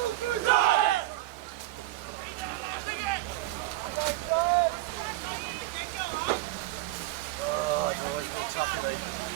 Oh, it's always been tough, mate.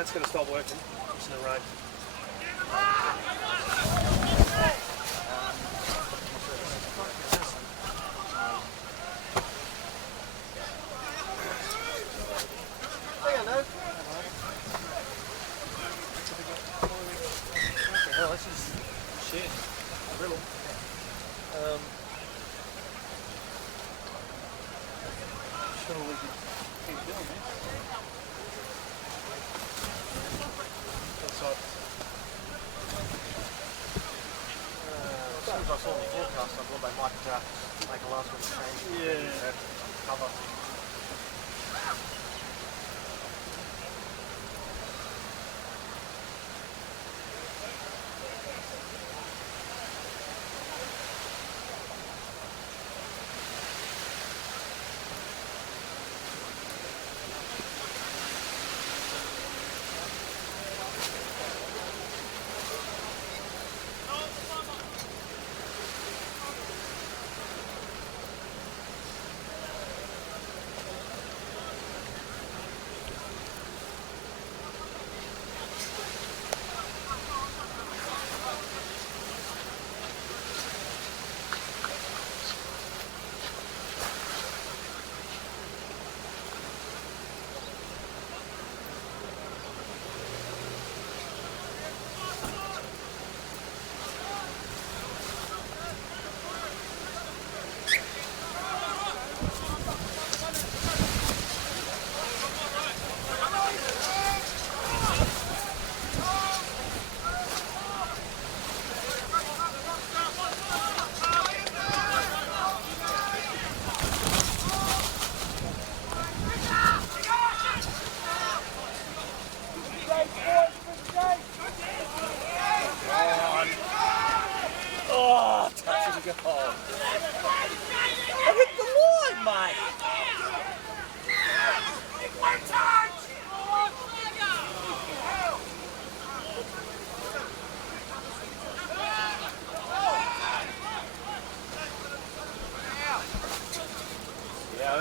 that's going to stop working. It's in the rain. Hell, this is shit. Riddle. Sure we can keep doing this. Inside. As soon as I saw the forecast, I thought they might make a last minute change. Yeah. Cover.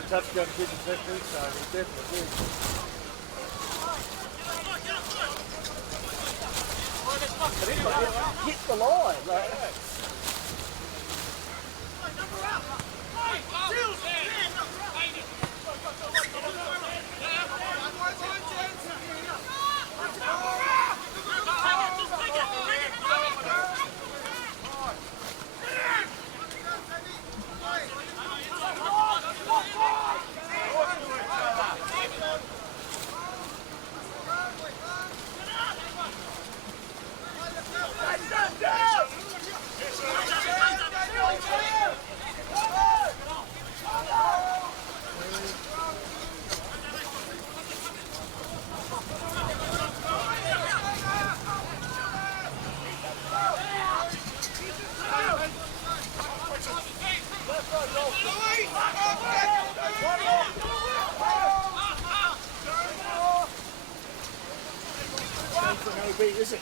Touchdown kid in victory, so he definitely did. Hit the line, like that. Is it?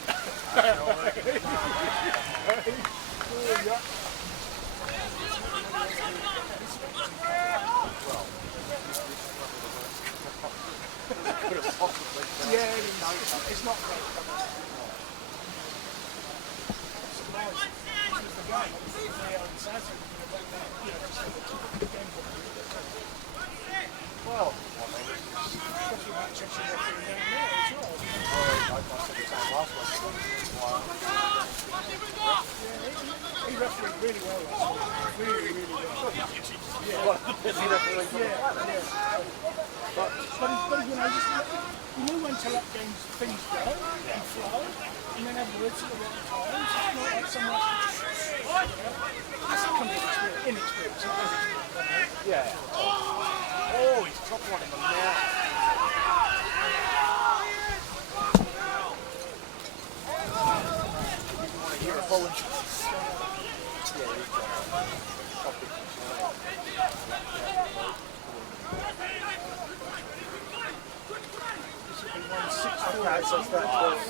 Yeah, it's not great. Well, especially when Chelsea are down there as well. He refereed really well last week. Really, really well. But you know, you know when to let things go and flow, and then have words at the right times. It's not like someone that's comes with inexperience. Yeah. Oh, he's dropped one in the mouth. You're a volunteer. Okay, so it's that close.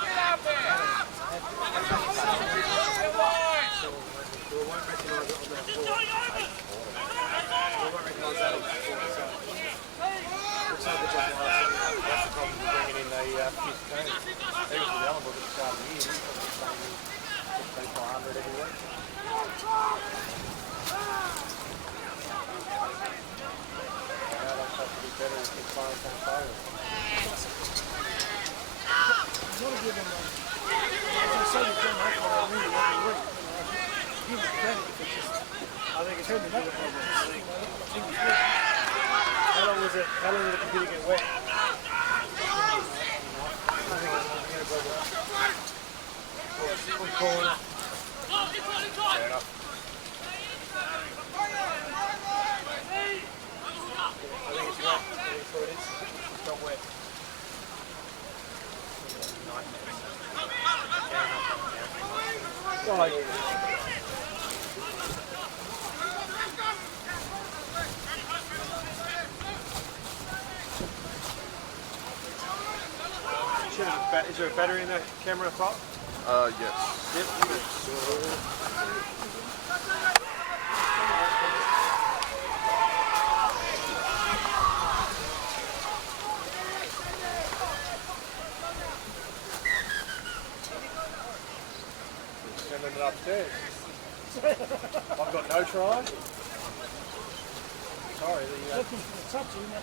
Get out there! We won't recognise it on their floor. We won't recognise that on their floor. Looks like the the problem with bringing in the fifth team. He was the Ellenbrook at the start of the year. He was saying he's 500 every week. Now they're supposed to be better if his players don't play them. He's not a good one, though. As I said, he's done that for a really every week. Give him credit if it's just... I think it's turning up a problem. How long was it? How long did the computer get wet? Good corner. Fair enough. I think it's wet. That's what it is. It's not wet. Oh, yeah. Is there a battery in that camera top? Yes. Yep. Sending it upstairs. I've got no try. Sorry. Looking for the touching, I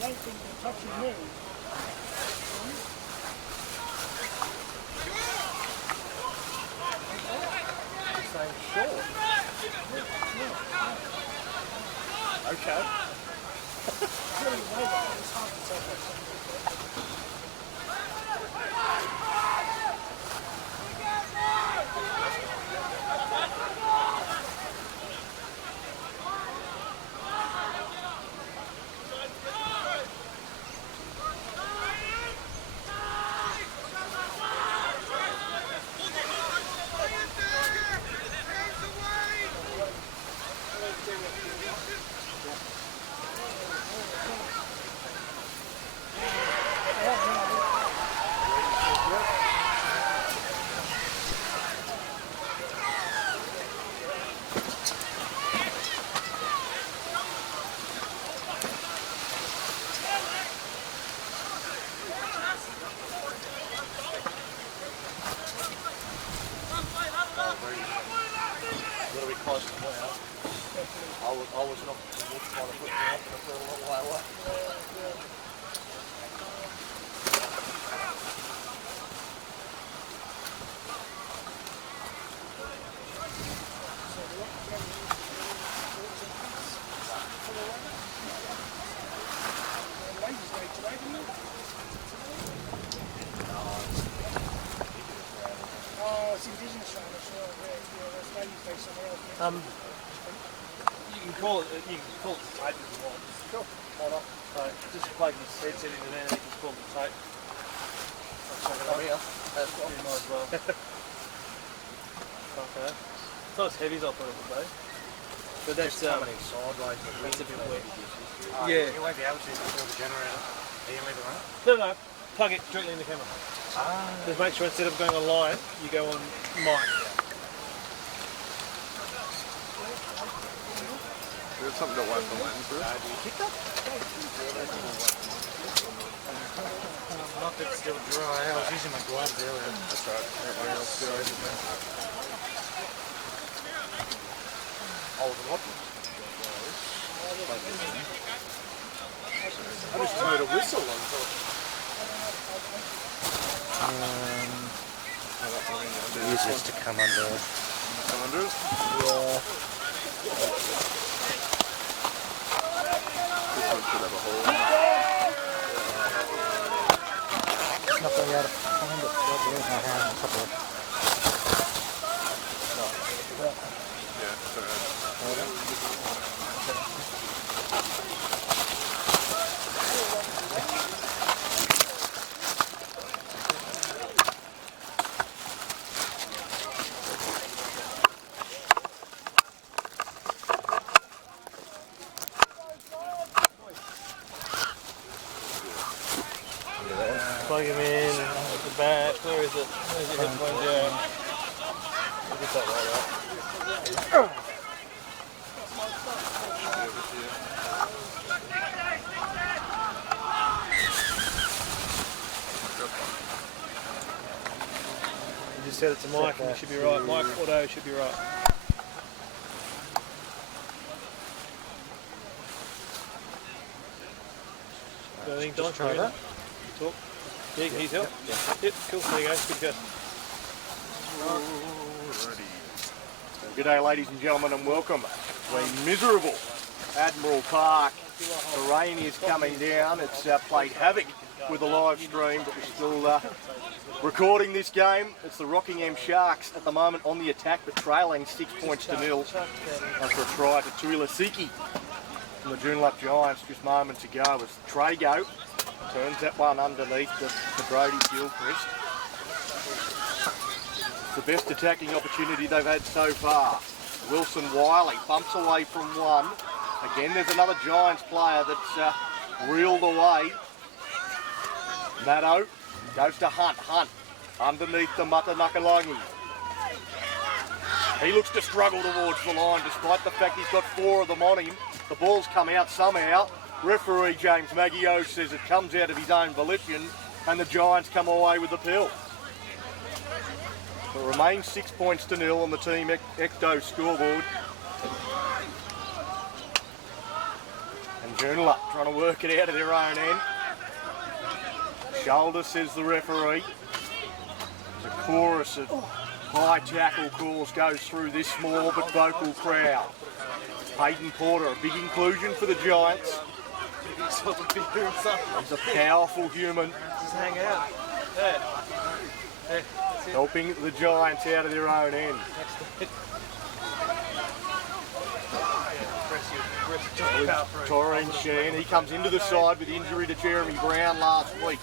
don't think the touching moves. Short. Okay. I was not trying to put me up for a little while away. Oh, it's Indigenous round, that's right. Yeah, that's ladies day somewhere else. You can call it tape if you want. Sure. Why not? Just plug your headset into there and you can call it tape. Come here. That's You might as well. Okay. It's not as heavy as I thought it would be. But that's coming in sideways. That's a bit wet. Yeah. You won't be able to before the generator. Are you leaving it on? No. Plug it directly in the camera. Just make sure instead of going online, you go on mic. There's something to wipe the lens with. Do you kick up? Not that it's still dry. I was using my gloves earlier. That's right. Everything else goes. I was watching. I just heard a whistle and thought. Use this to come under. Come under it? Yeah. This one should have a hole. It's not going out of find it. I have a couple of. Yeah, sorry. Plug him in at the back. Where is it? Where's your headphone jack? We'll get that right up. just said it to Mike and he should be right. Mike Auto should be right. Got anything, Don? try that. Talk. Yeah, he's help. Yep, cool. There you go. Good go. Alrighty. Good day, ladies and gentlemen, and welcome to a miserable Admiral Park. The rain is coming down. It's played havoc with the live stream, but we're still recording this game. It's the Rockingham Sharks at the moment on the attack, but trailing 6 points to nil after a try to Tuilasiki from the Joondalup Giants just moments ago as Trago turns that one underneath the Brody Gilchrist. The best attacking opportunity they've had so far. Wilson Wiley bumps away from one. Again, there's another Giants player that's reeled away. Maddo goes to Hunt. Hunt underneath the Matanukalongi. He looks to struggle towards the line despite the fact he's got 4 of them on him. The ball's come out somehow. Referee James Maggio says it comes out of his own volition and the Giants come away with the pill. It remains 6 points to nil on the Team Ecto scoreboard. And Joondalup trying to work it out of their own end. Shoulder, says the referee. There's a chorus of high tackle calls goes through this small but vocal crowd. Hayden Porter, a big inclusion for the Giants. He's a powerful human. Just hang out. Hey. Helping the Giants out of their own end. Torreen Sheehan, he comes into the side with injury to Jeremy Brown last week.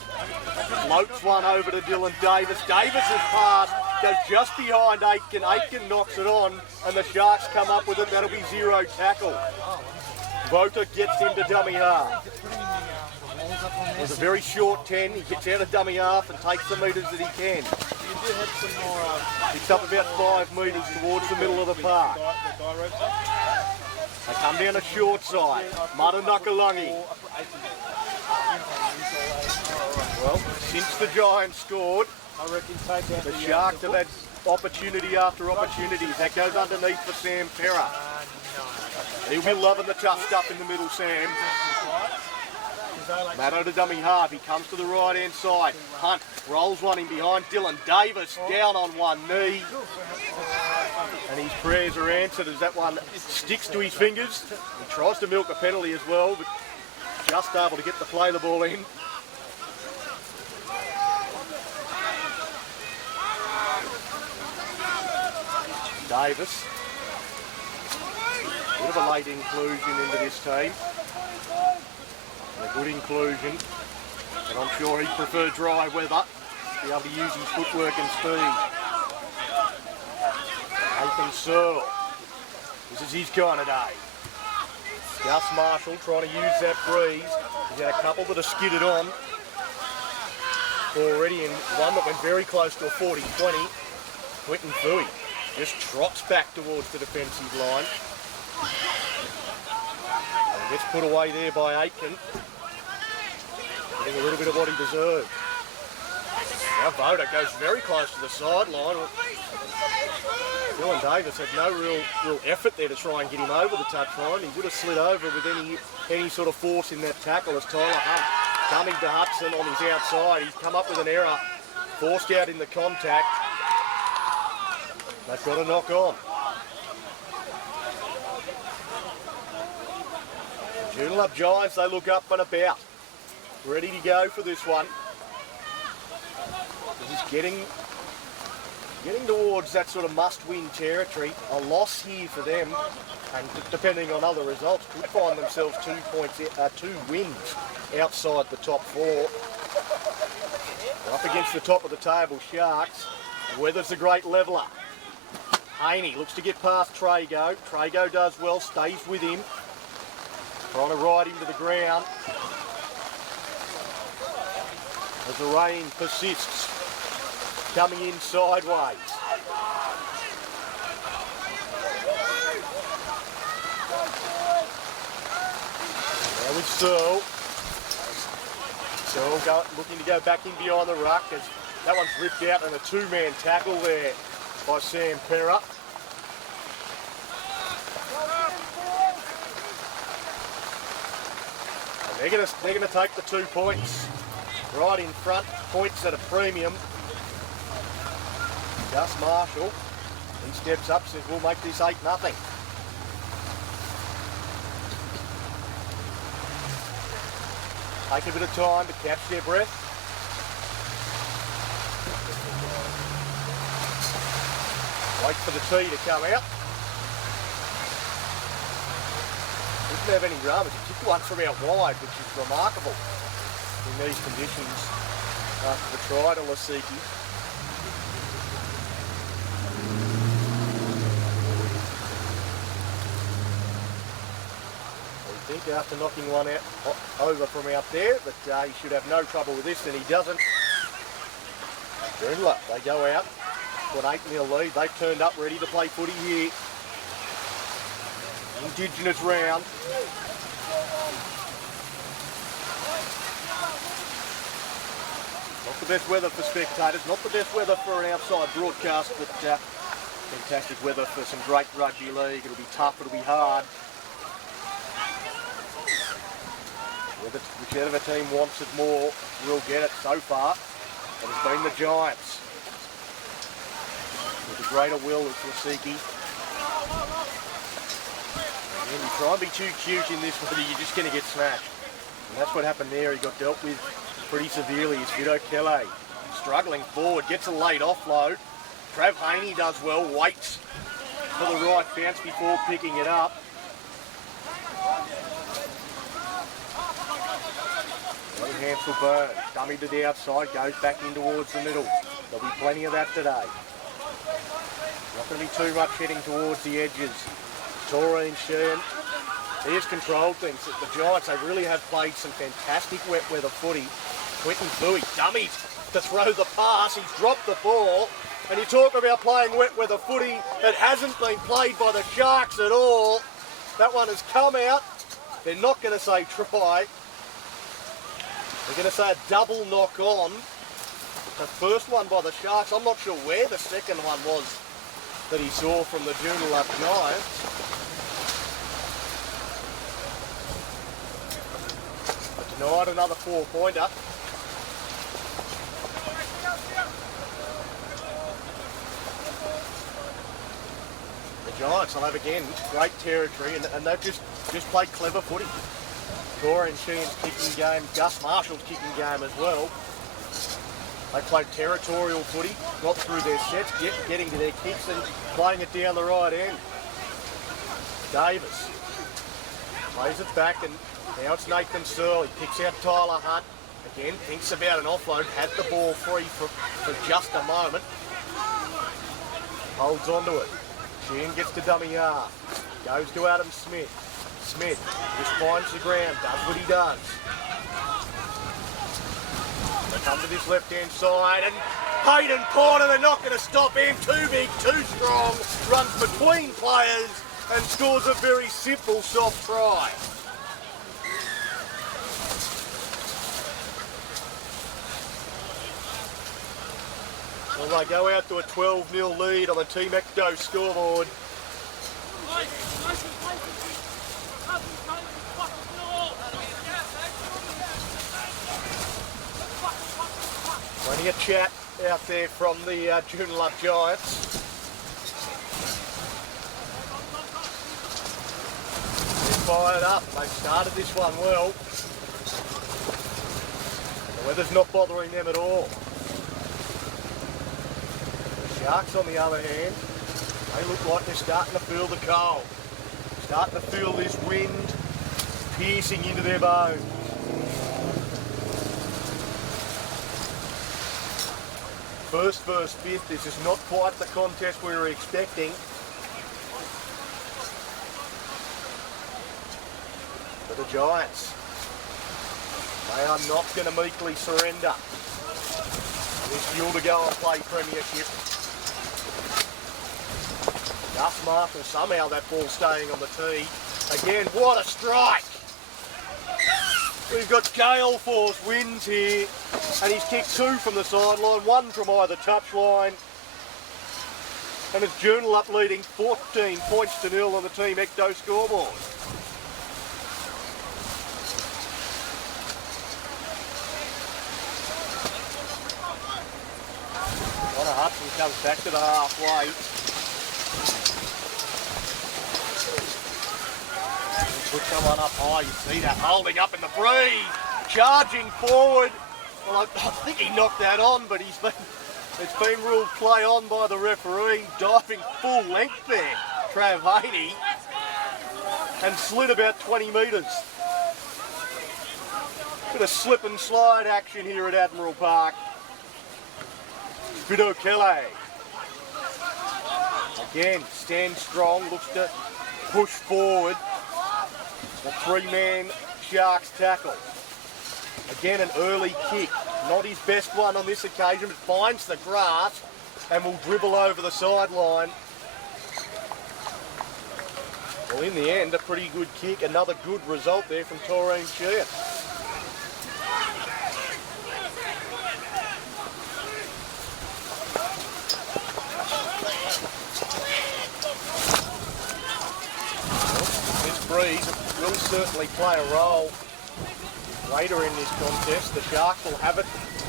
Floats one over to Dylan Davis. Davis's pass goes just behind Aitken. Aitken knocks it on and the Sharks come up with it. That'll be 0 tackle. Vota gets him to dummy half. It was a very short 10. He gets out of dummy half and takes the metres that he can. Picks up about 5 metres towards the middle of the park. They come down a short side. Matanukalongi. Well, since the Giants scored, the Sharks have had opportunity after opportunity. That goes underneath for Sam Perra. He'll be loving the tough stuff in the middle, Sam. Maddo to dummy half. He comes to the right hand side. Hunt rolls one in behind Dylan Davis down on one knee. And his prayers are answered as that one sticks to his fingers. He tries to milk a penalty as well, but just able to get the play the ball in. Davis. Bit of a late inclusion into this team. A good inclusion, and I'm sure he'd prefer dry weather to be able to use his footwork and speed. Nathan Searle, this is his kind of day. Gus Marshall trying to use that breeze. He's had a couple that are skidded on already, and one that went very close to a 40-20. Quentin Fui just trots back towards the defensive line. And gets put away there by Aitken. Getting a little bit of what he deserved. Now Voda goes very close to the sideline. Dylan Davis had no real effort there to try and get him over the touchline. He would have slid over with any sort of force in that tackle as Tyler Hunt coming to Hudson on his outside. He's come up with an error, forced out in the contact. They've got a knock on. Joondalup Giants, they look up and about. Ready to go for this one. This is getting towards that sort of must-win territory. A loss here for them, and depending on other results, could find themselves 2 wins outside the top 4. They're up against the top of the table, Sharks. Weather's a great leveller. Haney looks to get past Trago. Trago does well, stays with him. Trying to ride him to the ground. As the rain persists, coming in sideways. Now with Searle. Searle looking to go back in behind the ruck as That one's ripped out and a two-man tackle there by Sam Penra. And they're gonna take the 2 points right in front. Points at a premium. Gus Marshall, he steps up, says we'll make this 8-0. Take a bit of time to catch their breath. Wait for the tee to come out. Didn't have any runners. He took one from out wide, which is remarkable in these conditions after the try to Lasiki. I think after knocking one out over from out there, but he should have no trouble with this, and he doesn't. Joondalup, they go out for an 8-0 lead. They've turned up ready to play footy here. Indigenous round. Not the best weather for spectators, not the best weather for an outside broadcast, but fantastic weather for some great rugby league. It'll be tough, it'll be hard. Whichever team wants it more will get it. So far, it has been the Giants. With a greater will of Lasiki. And you try and be too cute in this one, you're just going to get smashed. And that's what happened there. He got dealt with pretty severely. It's Vito Kelly struggling forward, gets a late offload. Trav Haney does well, waits for the right bounce before picking it up. Hansel Burn, dummy to the outside, goes back in towards the middle. There'll be plenty of that today. Not going to be too much heading towards the edges. Taurine Sheehan, he has controlled things. The Giants, they really have played some fantastic wet weather footy. Quentin Fluey, dummies to throw the pass. He's dropped the ball. And you talk about playing wet weather footy that hasn't been played by the Sharks at all. That one has come out. They're not going to say try. They're going to say a double knock on. The first one by the Sharks, I'm not sure where the second one was that he saw from the Joondalup Giants. But tonight another 4-pointer. The Giants will have again great territory and they've just played clever footy. Taurine Sheehan's kicking game, Gus Marshall's kicking game as well. They played territorial footy, got through their sets, getting to their kicks and playing it down the right end. Davis plays it back and now it's Nathan Searle. He picks out Tyler Hunt. Again, thinks about an offload, had the ball free for just a moment. Holds onto it. Sheehan gets to dummy half. Goes to Adam Smith. Smith just finds the ground, does what he does. They come to this left-hand side and Hayden Porter, they're not going to stop him. Too big, too strong. Runs between players and scores a very simple, soft try. Well, they go out to a 12-0 lead on the Team Ecto scoreboard. Plenty of chat out there from the Joondalup Giants. They're fired up. They've started this one well. The weather's not bothering them at all. The Sharks, on the other hand, they look like they're starting to feel the cold. Starting to feel this wind piercing into their bones. First versus fifth, this is not quite the contest we were expecting. For the Giants, they are not going to meekly surrender. This fuel to go and play Premiership. Gus Marshall, somehow that ball staying on the tee. Again, what a strike! We've got gale force winds here, and he's kicked 2 from the sideline, 1 from either touchline. And it's Joondalup leading 14 points to 0 on the Team Ecto scoreboard. Connor Hudson comes back to the halfway. Put someone up high, you see that holding up in the breeze, charging forward. Well, I think he knocked that on, but it's been ruled play on by the referee, diving full length there, Trav Haney, and slid about 20 metres. Bit of slip and slide action here at Admiral Park. Bido Kelly. Again, stands strong, looks to push forward. The 3-man Sharks tackle. Again, an early kick. Not his best one on this occasion, but finds the grass and will dribble over the sideline. Well, in the end, a pretty good kick. Another good result there from Taurine Sheehan. This breeze will certainly play a role later in this contest. The Sharks will have it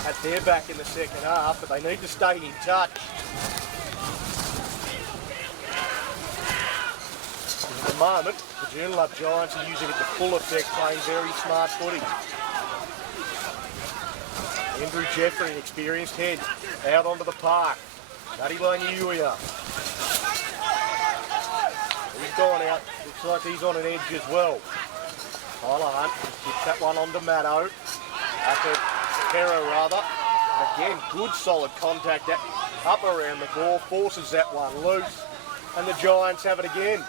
at their back in the second half, but they need to stay in touch. At the moment, the Joondalup Giants are using it to full effect, playing very smart footy. Andrew Jeffrey, an experienced head, out onto the park. Matty Languia. He's gone out. Looks like he's on an edge as well. Tyler Hunt gets that one onto Matto. After Terra rather. Again, good solid contact up around the ball. Forces that one loose. And the Giants have it again.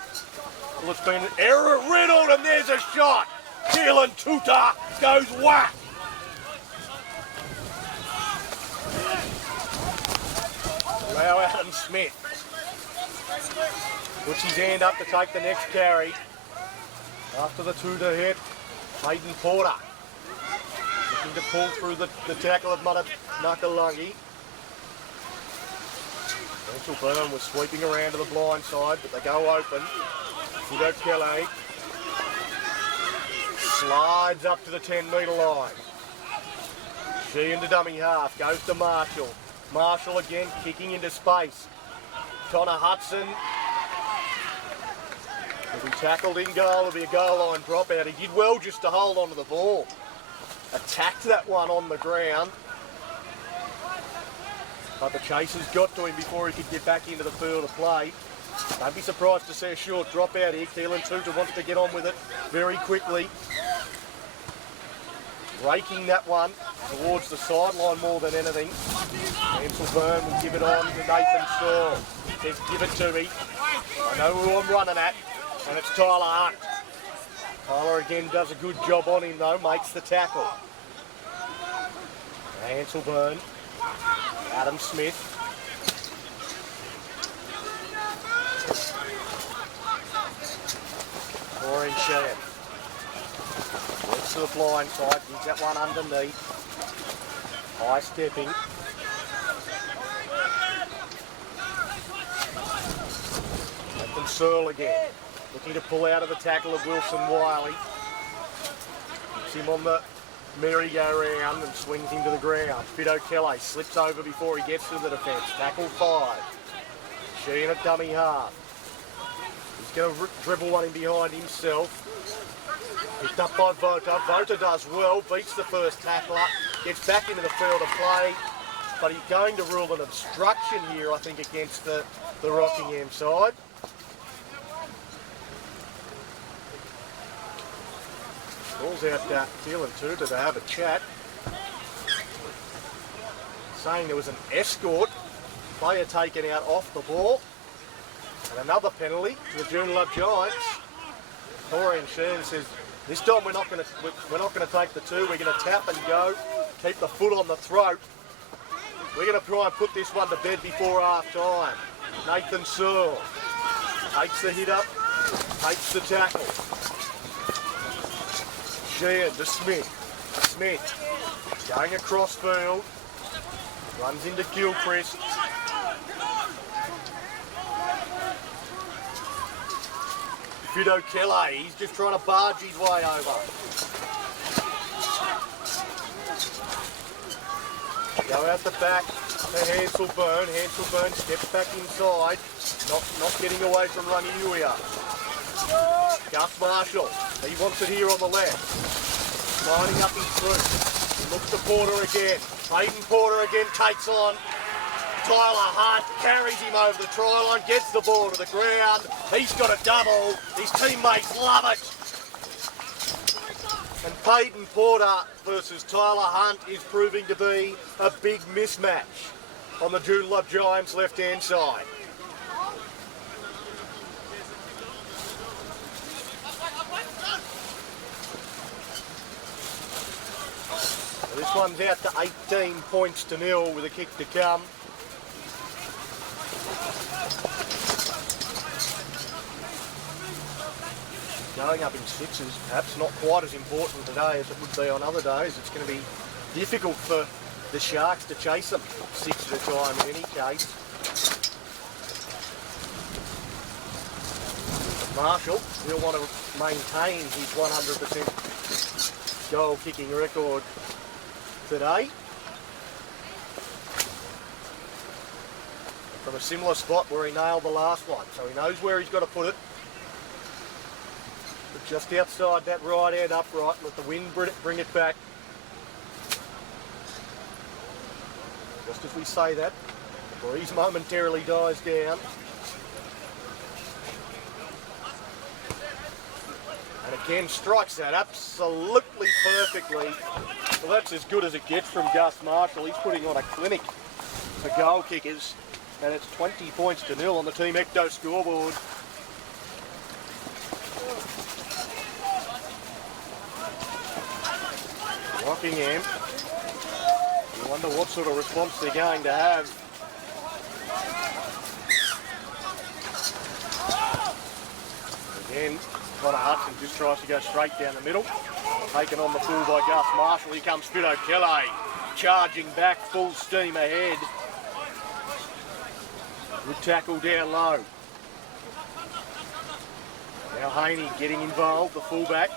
Well, it's been an error riddled, and there's a shot. Dylan Tuta goes whack. Allow Adam Smith. Puts his hand up to take the next carry. After the Tuta hit, Hayden Porter. Looking to pull through the tackle of Nakalungi. Mitchell Burnham was sweeping around to the blind side, but they go open. Fido Kelly slides up to the 10-metre line. She into dummy half, goes to Marshall. Marshall again kicking into space. Connor Hudson will be tackled in goal. It'll be a goal line dropout. He did well just to hold on to the ball. Attacked that one on the ground. But the chasers got to him before he could get back into the field of play. Don't be surprised to see a short dropout here. Keelan Tuta wants to get on with it very quickly. Raking that one towards the sideline more than anything. Ansel Byrne will give it on to Nathan Shaw. He says, give it to me. I know who I'm running at, and it's Tyler Hunt. Tyler again does a good job on him though, makes the tackle. Ansel Byrne. Adam Smith. Maureen Sheehan. Works to the blind side, gives that one underneath. High stepping. Nathan Searle again. Looking to pull out of the tackle of Wilson Wiley. Puts him on the merry-go-round and swings him to the ground. Fido Kelly slips over before he gets to the defence. Tackle 5. Sheehan at dummy half. He's going to dribble one in behind himself. Picked up by Vota. Vota does well, beats the first tackler, gets back into the field of play, but he's going to rule an obstruction here, I think, against the Rockingham side. Calls out Keelan Tuta to have a chat, saying there was an escort, player taken out off the ball, and another penalty to the Joondalup Giants. Taurine Sheehan says, this time we're not going to take the 2. We're going to tap and go, keep the foot on the throat. We're going to try and put this one to bed before half time. Nathan Searle takes the hit up, takes the tackle. Sheehan to Smith. Smith going across field. Runs into Gilchrist. Fido Kelly, he's just trying to barge his way over. Go out the back to Hanselburn. Hanselburn steps back inside. Not getting away from Rangiuia. Gus Marshall, he wants it here on the left. Lining up his through. He looks to Porter again. Hayden Porter again takes on Tyler Hunt, carries him over the try line, gets the ball to the ground. He's got a double. His teammates love it. And Peyton Porter versus Tyler Hunt is proving to be a big mismatch on the Joondalup Giants' left-hand side. So this one's out to 18 points to nil with a kick to come. Going up in sixes, perhaps not quite as important today as it would be on other days. It's going to be difficult for the Sharks to chase them 6 at a time in any case. Marshall will want to maintain his 100% goal kicking record today. From a similar spot where he nailed the last one, so he knows where he's got to put it. But just outside that right hand upright, let the wind bring it back. Just as we say that, the breeze momentarily dies down. And again strikes that absolutely perfectly. Well, that's as good as it gets from Gus Marshall. He's putting on a clinic for goal kickers. And it's 20 points to nil on the Team Ecto scoreboard. Rockingham. You wonder what sort of response they're going to have. Again, Connor Hudson just tries to go straight down the middle. Taken on the full by Gus Marshall. Here comes Fido Kelly, charging back full steam ahead. Good tackle down low. Now Haney getting involved, the fullback.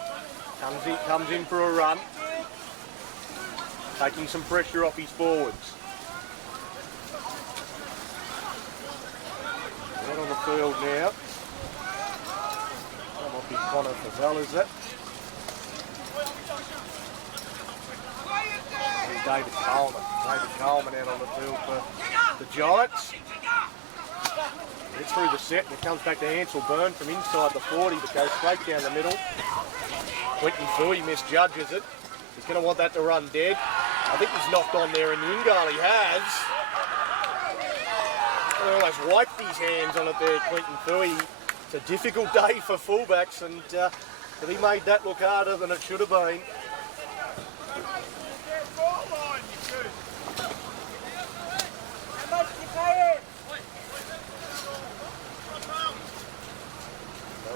Comes in for a run. Taking some pressure off his forwards. Out on the field now. That might be Connor Fazell, is it? And David Coleman. David Coleman out on the field for the Giants. Gets through the set and it comes back to Hanselburn from inside the 40 but goes straight down the middle. Quentin Fui misjudges it. He's going to want that to run dead. I think he's knocked on there in the in-goal. He has. He almost wiped his hands on it there, Quentin Fui. It's a difficult day for fullbacks and he made that look harder than it should have been.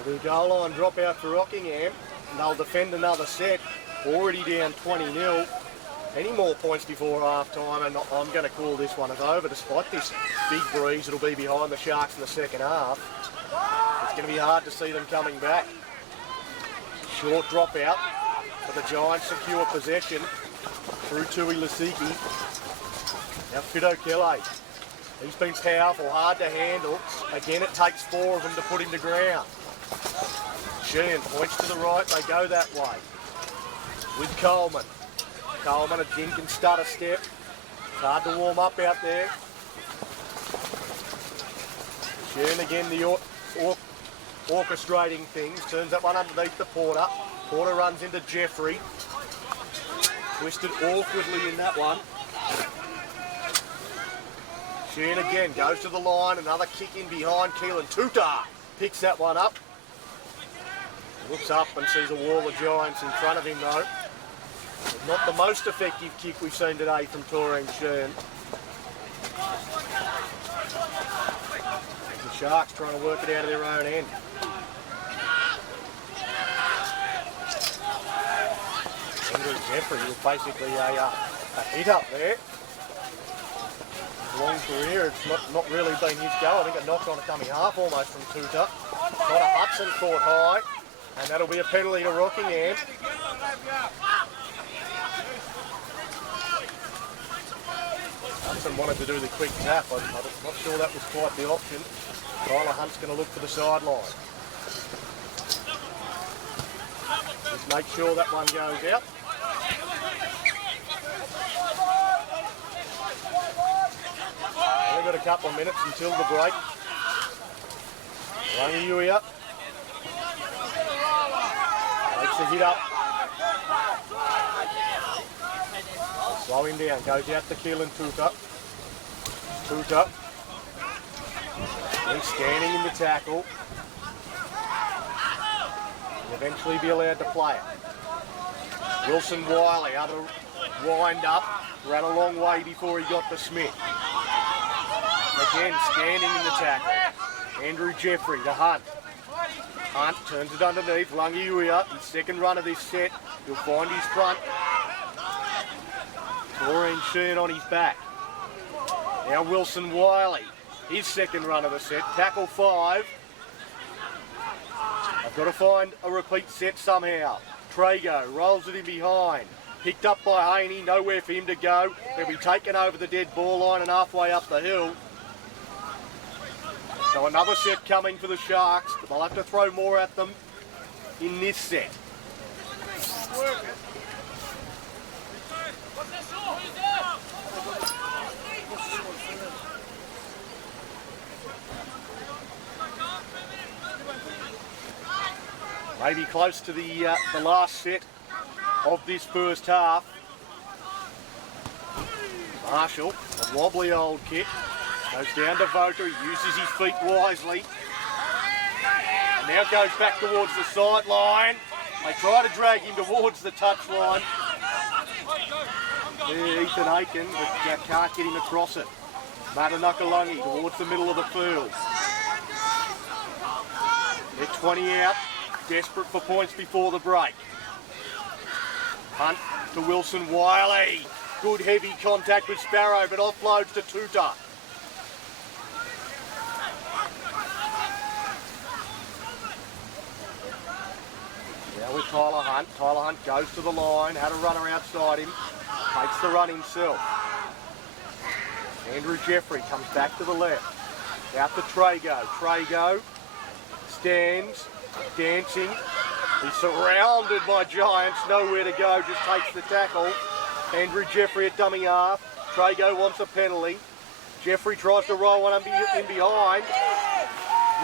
There'll be a goal line drop out for Rockingham and they'll defend another set. Already down 20-0. Any more points before half time and I'm going to call this one as over despite this big breeze. It'll be behind the Sharks in the second half. It's going to be hard to see them coming back. Short drop out for the Giants, secure possession through Tui Lasiki. Now Fido Kelly. He's been powerful, hard to handle. Again, it takes 4 of them to put him to ground. Sheehan points to the right, they go that way. With Coleman. Coleman again can start a step. It's hard to warm up out there. Sheehan again the orchestrating things. Turns that one underneath the Porter. Porter runs into Jeffrey. Twisted awkwardly in that one. Sheehan again goes to the line. Another kick in behind. Keelan Tutar picks that one up. Looks up and sees a wall of Giants in front of him though. Not the most effective kick we've seen today from Taurine Sheehan. The Sharks trying to work it out of their own end. Andrew Jeffrey was basically a hit up there. Long career, it's not really been his go. I think it knocked on a dummy half almost from Tuta. Connor Hudson caught high, and that'll be a penalty to Rockingham. Hudson wanted to do the quick tap. I'm not sure that was quite the option. Tyler Hunt's going to look for the sideline. Just make sure that one goes out. Only got a couple of minutes until the break. Rangiuia takes the hit up. Slow him down, goes out to Keelan Tuta. Tuta. Then standing in the tackle. He'll eventually be allowed to play it. Wilson Wiley, other wind up, ran a long way before he got to Smith. Again, standing in the tackle. Andrew Jeffrey to Hunt. Hunt turns it underneath. Langiuia, his second run of this set. He'll find his front. Maureen Sheehan on his back. Now Wilson Wiley, his second run of the set. Tackle 5. I've got to find a repeat set somehow. Trago rolls it in behind. Picked up by Haney, nowhere for him to go. He'll be taken over the dead ball line and halfway up the hill. So another set coming for the Sharks, but they'll have to throw more at them in this set. Maybe close to the last set of this first half. Marshall, a wobbly old kick, goes down to Voter, he uses his feet wisely. And now goes back towards the sideline. They try to drag him towards the touchline. There, Ethan Aiken, but can't get him across it. Matanukalungi towards the middle of the field. They're 20 out, desperate for points before the break. Hunt to Wilson Wiley. Good heavy contact with Sparrow, but offloads to Tuta. Now with Tyler Hunt. Tyler Hunt goes to the line, had a runner outside him, takes the run himself. Andrew Jeffrey comes back to the left. Out to Trago. Trago stands, dancing. He's surrounded by giants, nowhere to go, just takes the tackle. Andrew Jeffrey at dummy half. Trago wants a penalty. Jeffrey tries to roll one in behind.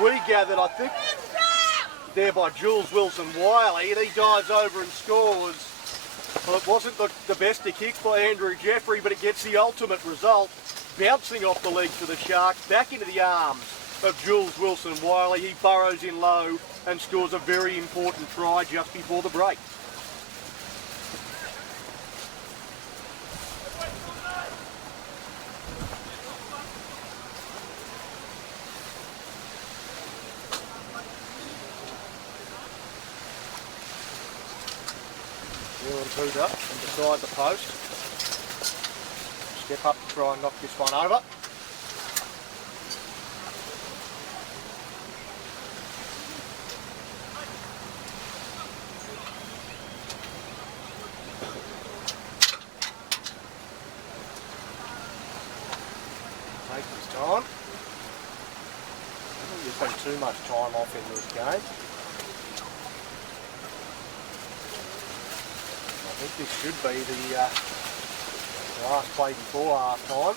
We gathered, I think, there by Jules Wilson Wiley, and he dives over and scores. Well, it wasn't the best of kicks by Andrew Jeffrey, but it gets the ultimate result. Bouncing off the legs of the Sharks, back into the arms of Jules Wilson Wiley. He burrows in low and scores a very important try just before the break. Tuta and beside the post. Step up to try and knock this one over. Take his time. I don't think there's been too much time off in this game. I think this should be the last play before half time.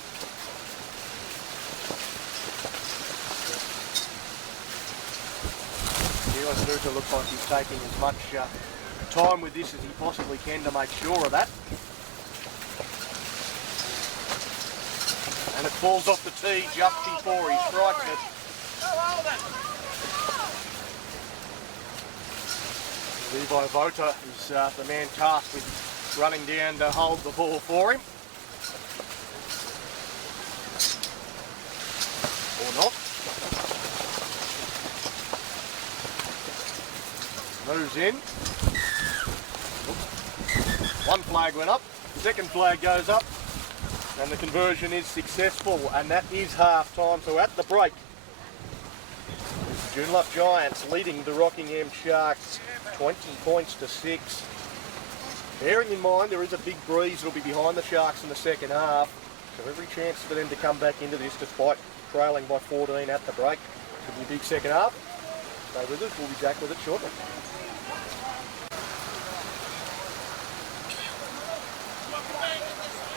Keelan Tuta looks like he's taking as much time with this as he possibly can to make sure of that. And it falls off the tee just before he strikes it. Levi Vota is the man tasked with running down to hold the ball for him. Or not. Moves in. One flag went up, the second flag goes up, and the conversion is successful, and that is half time. So at the break, the Joondalup Giants leading the Rockingham Sharks 20 points to 6. Bearing in mind there is a big breeze that'll be behind the Sharks in the second half, so every chance for them to come back into this despite trailing by 14 at the break. Could be a big second half. Stay with us, we'll be back with it shortly.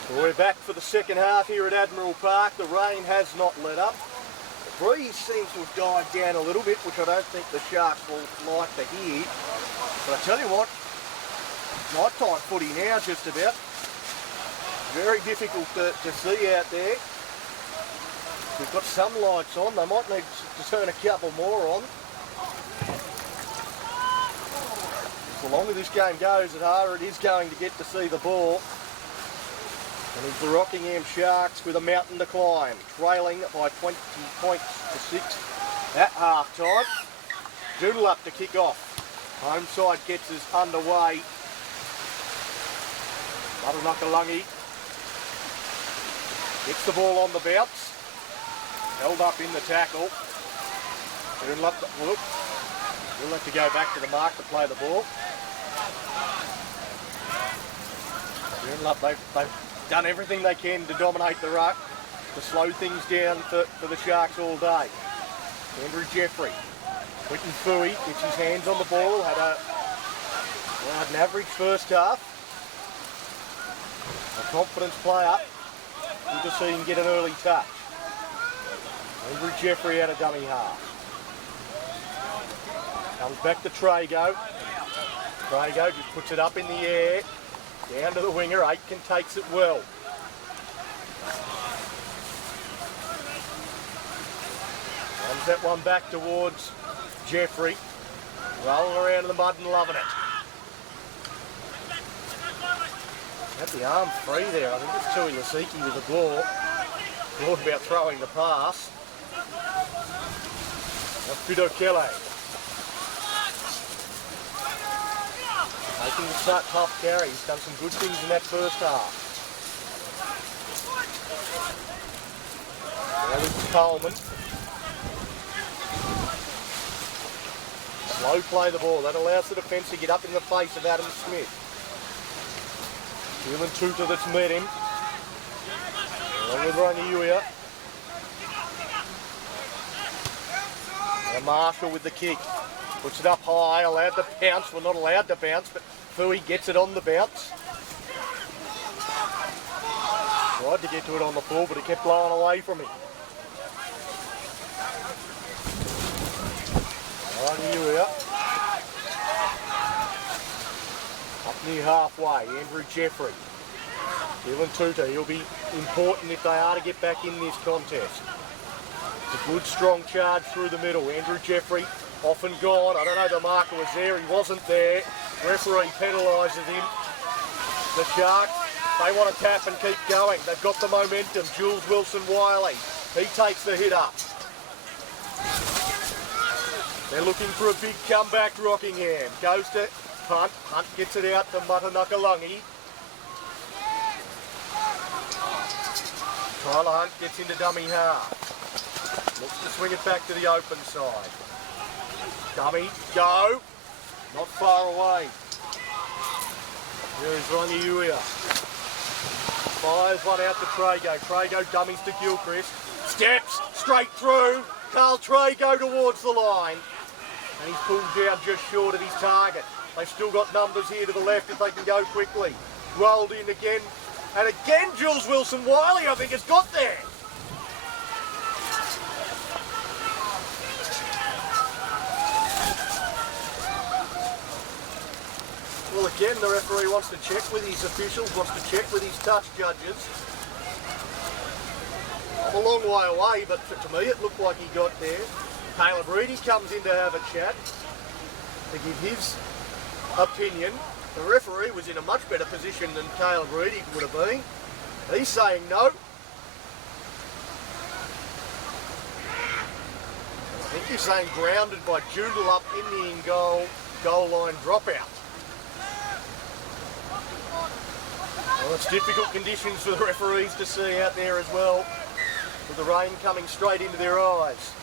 So we're back for the second half here at Admiral Park. The rain has not let up. The breeze seems to have died down a little bit, which I don't think the Sharks will like to hear. But I tell you what, night-time footy now just about. Very difficult to see out there. We've got some lights on. They might need to turn a couple more on. The longer this game goes, the harder it is going to get to see the ball. And it's the Rockingham Sharks with a mountain to climb, trailing by 20 points to 6 at half-time. Joondalup to kick off. Home side gets us underway. Lungi gets the ball on the bounce. Held up in the tackle. Joondalup will have to go back to the mark to play the ball. Joondalup, they've done everything they can to dominate the ruck, to slow things down for the Sharks all day. Andrew Jeffrey, Quinton Fooey gets his hands on the ball, had an average first half. A confidence player, good to see him get an early touch. Andrew Jeffrey out of dummy half. Comes back to Trago. Trago just puts it up in the air. Down to the winger, Aitken takes it well. Runs that one back towards Jeffrey. Rolling around in the mud and loving it. Had the arm free there. I think it's Tui Lasiki with the ball. Thought about throwing the pass. That's Fido Kelly. Making the tough carry. He's done some good things in that first half. Now this is Coleman. Slow play the ball. That allows the defence to get up in the face of Adam Smith. Dylan Tuta that's met him. Along with Rangiuia. Now Marshall with the kick. Puts it up high, allowed to bounce. Well, not allowed to bounce, but Fooey gets it on the bounce. Tried to get to it on the full, but it kept blowing away from him. Rangiuia. Up near halfway, Andrew Jeffrey. Dylan Tuta, he'll be important if they are to get back in this contest. It's a good strong charge through the middle. Andrew Jeffrey off and gone. I don't know, the marker was there, he wasn't there. Referee penalises him. The Sharks, they want to tap and keep going. They've got the momentum. Jules Wilson-Wiley, he takes the hit up. They're looking for a big comeback, Rockingham. Goes to Hunt. Hunt gets it out to Matanukalungi. Tyler Hunt gets into dummy half. Looks to swing it back to the open side. Dummy, go. Not far away. There's Rangiuia. Fires one out to Trago. Trago dummies to Gilchrist. Steps straight through. Carl Trago towards the line. And he's pulled down just short of his target. They've still got numbers here to the left if they can go quickly. Rolled in again. And again, Jules Wilson-Wiley, I think, has got there. Well, again, the referee wants to check with his officials, wants to check with his touch judges. I'm a long way away, but to me it looked like he got there. Caleb Reedy comes in to have a chat, to give his opinion. The referee was in a much better position than Caleb Reedy would have been. He's saying no. I think he's saying grounded by Joondalup in the in goal line dropout. Well, it's difficult conditions for the referees to see out there as well, with the rain coming straight into their eyes.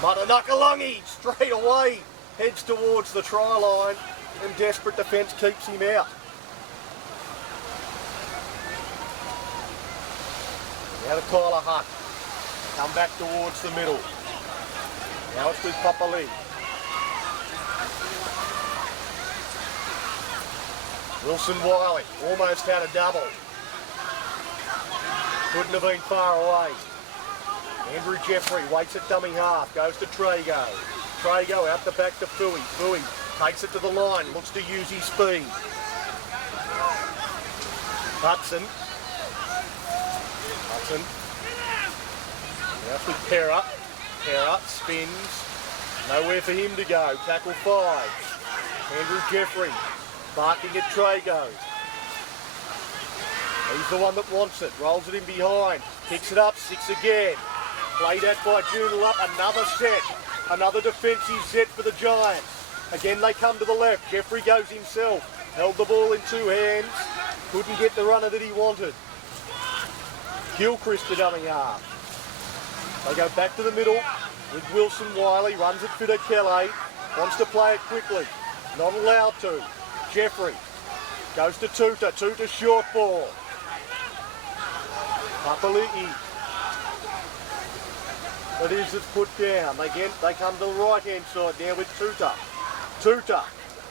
Matanukalungi straight away heads towards the try line, and desperate defence keeps him out. Now to Tyler Hutt. Come back towards the middle. Now it's with Papali. Wilson Wiley almost had a double. Couldn't have been far away. Andrew Jeffrey waits at dummy half, goes to Trago. Trago out the back to Fui. Fui takes it to the line, looks to use his speed. Hudson. Now it's with Pera. Pera spins. Nowhere for him to go. Tackle 5. Andrew Jeffrey barking at Trago. He's the one that wants it. Rolls it in behind. Picks it up. 6 again. Played out by Joondalup. Another set. Another defensive set for the Giants. Again they come to the left. Jeffrey goes himself. Held the ball in 2 hands. Couldn't get the runner that he wanted. Gilchrist the dummy half. They go back to the middle with Wilson Wiley. Runs it for to Kelly. Wants to play it quickly. Not allowed to. Jeffrey goes to Tuta. Tuta short ball. Papali'i. It is it's put down. They come to the right hand side now with Tuta. Tuta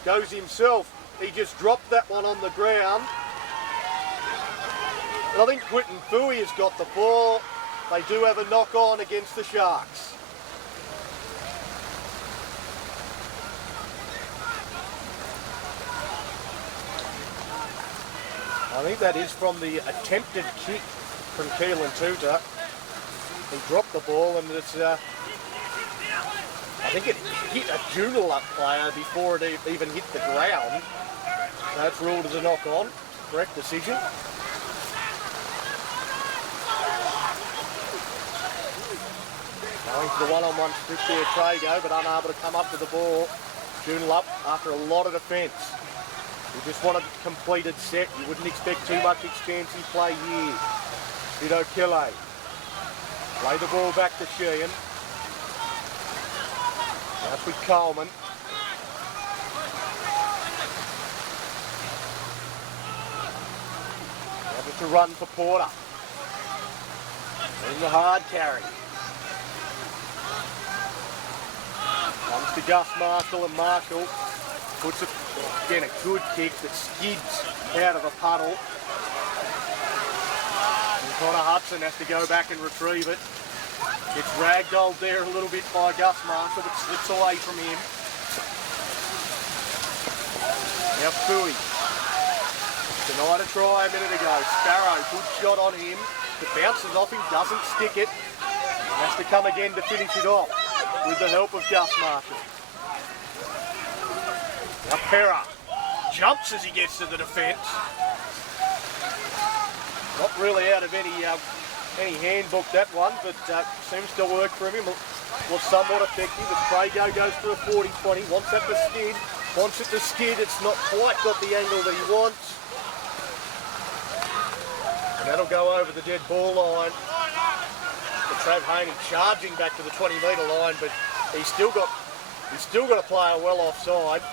goes himself. He just dropped that one on the ground. And I think Quinton Fui has got the ball. They do have a knock on against the Sharks. I think that is from the attempted kick from Keelan Tuta. He dropped the ball and it's, I think it hit a Joondalup player before it even hit the ground. So it's ruled as a knock on. Correct decision. Going for the one-on-one strip there, Trago, but unable to come up with the ball. Joondalup after a lot of defence. You just want a completed set. You wouldn't expect too much expansive play here. Vito Kille. Play the ball back to Sheehan. That's with Coleman. Now just a run for Porter. In the hard carry. Comes to Gus Marshall, and Marshall puts it, again a good kick that skids out of a puddle. And Connor Hudson has to go back and retrieve it. Gets ragdolled there a little bit by Gus Marshall, but slips away from him. Now Fui. Denied a try a minute ago. Sparrow, good shot on him. It bounces off him, doesn't stick it. Has to come again to finish it off with the help of Gus Marshall. Now Pera jumps as he gets to the defence. Not really out of any handbook that one, but seems to work for him. Was somewhat effective as Trago goes for a 40-20. Wants that to skid. Wants it to skid. It's not quite got the angle that he wants. And that'll go over the dead ball line. Trav Haney charging back to the 20-metre line, but he's still got a player well offside.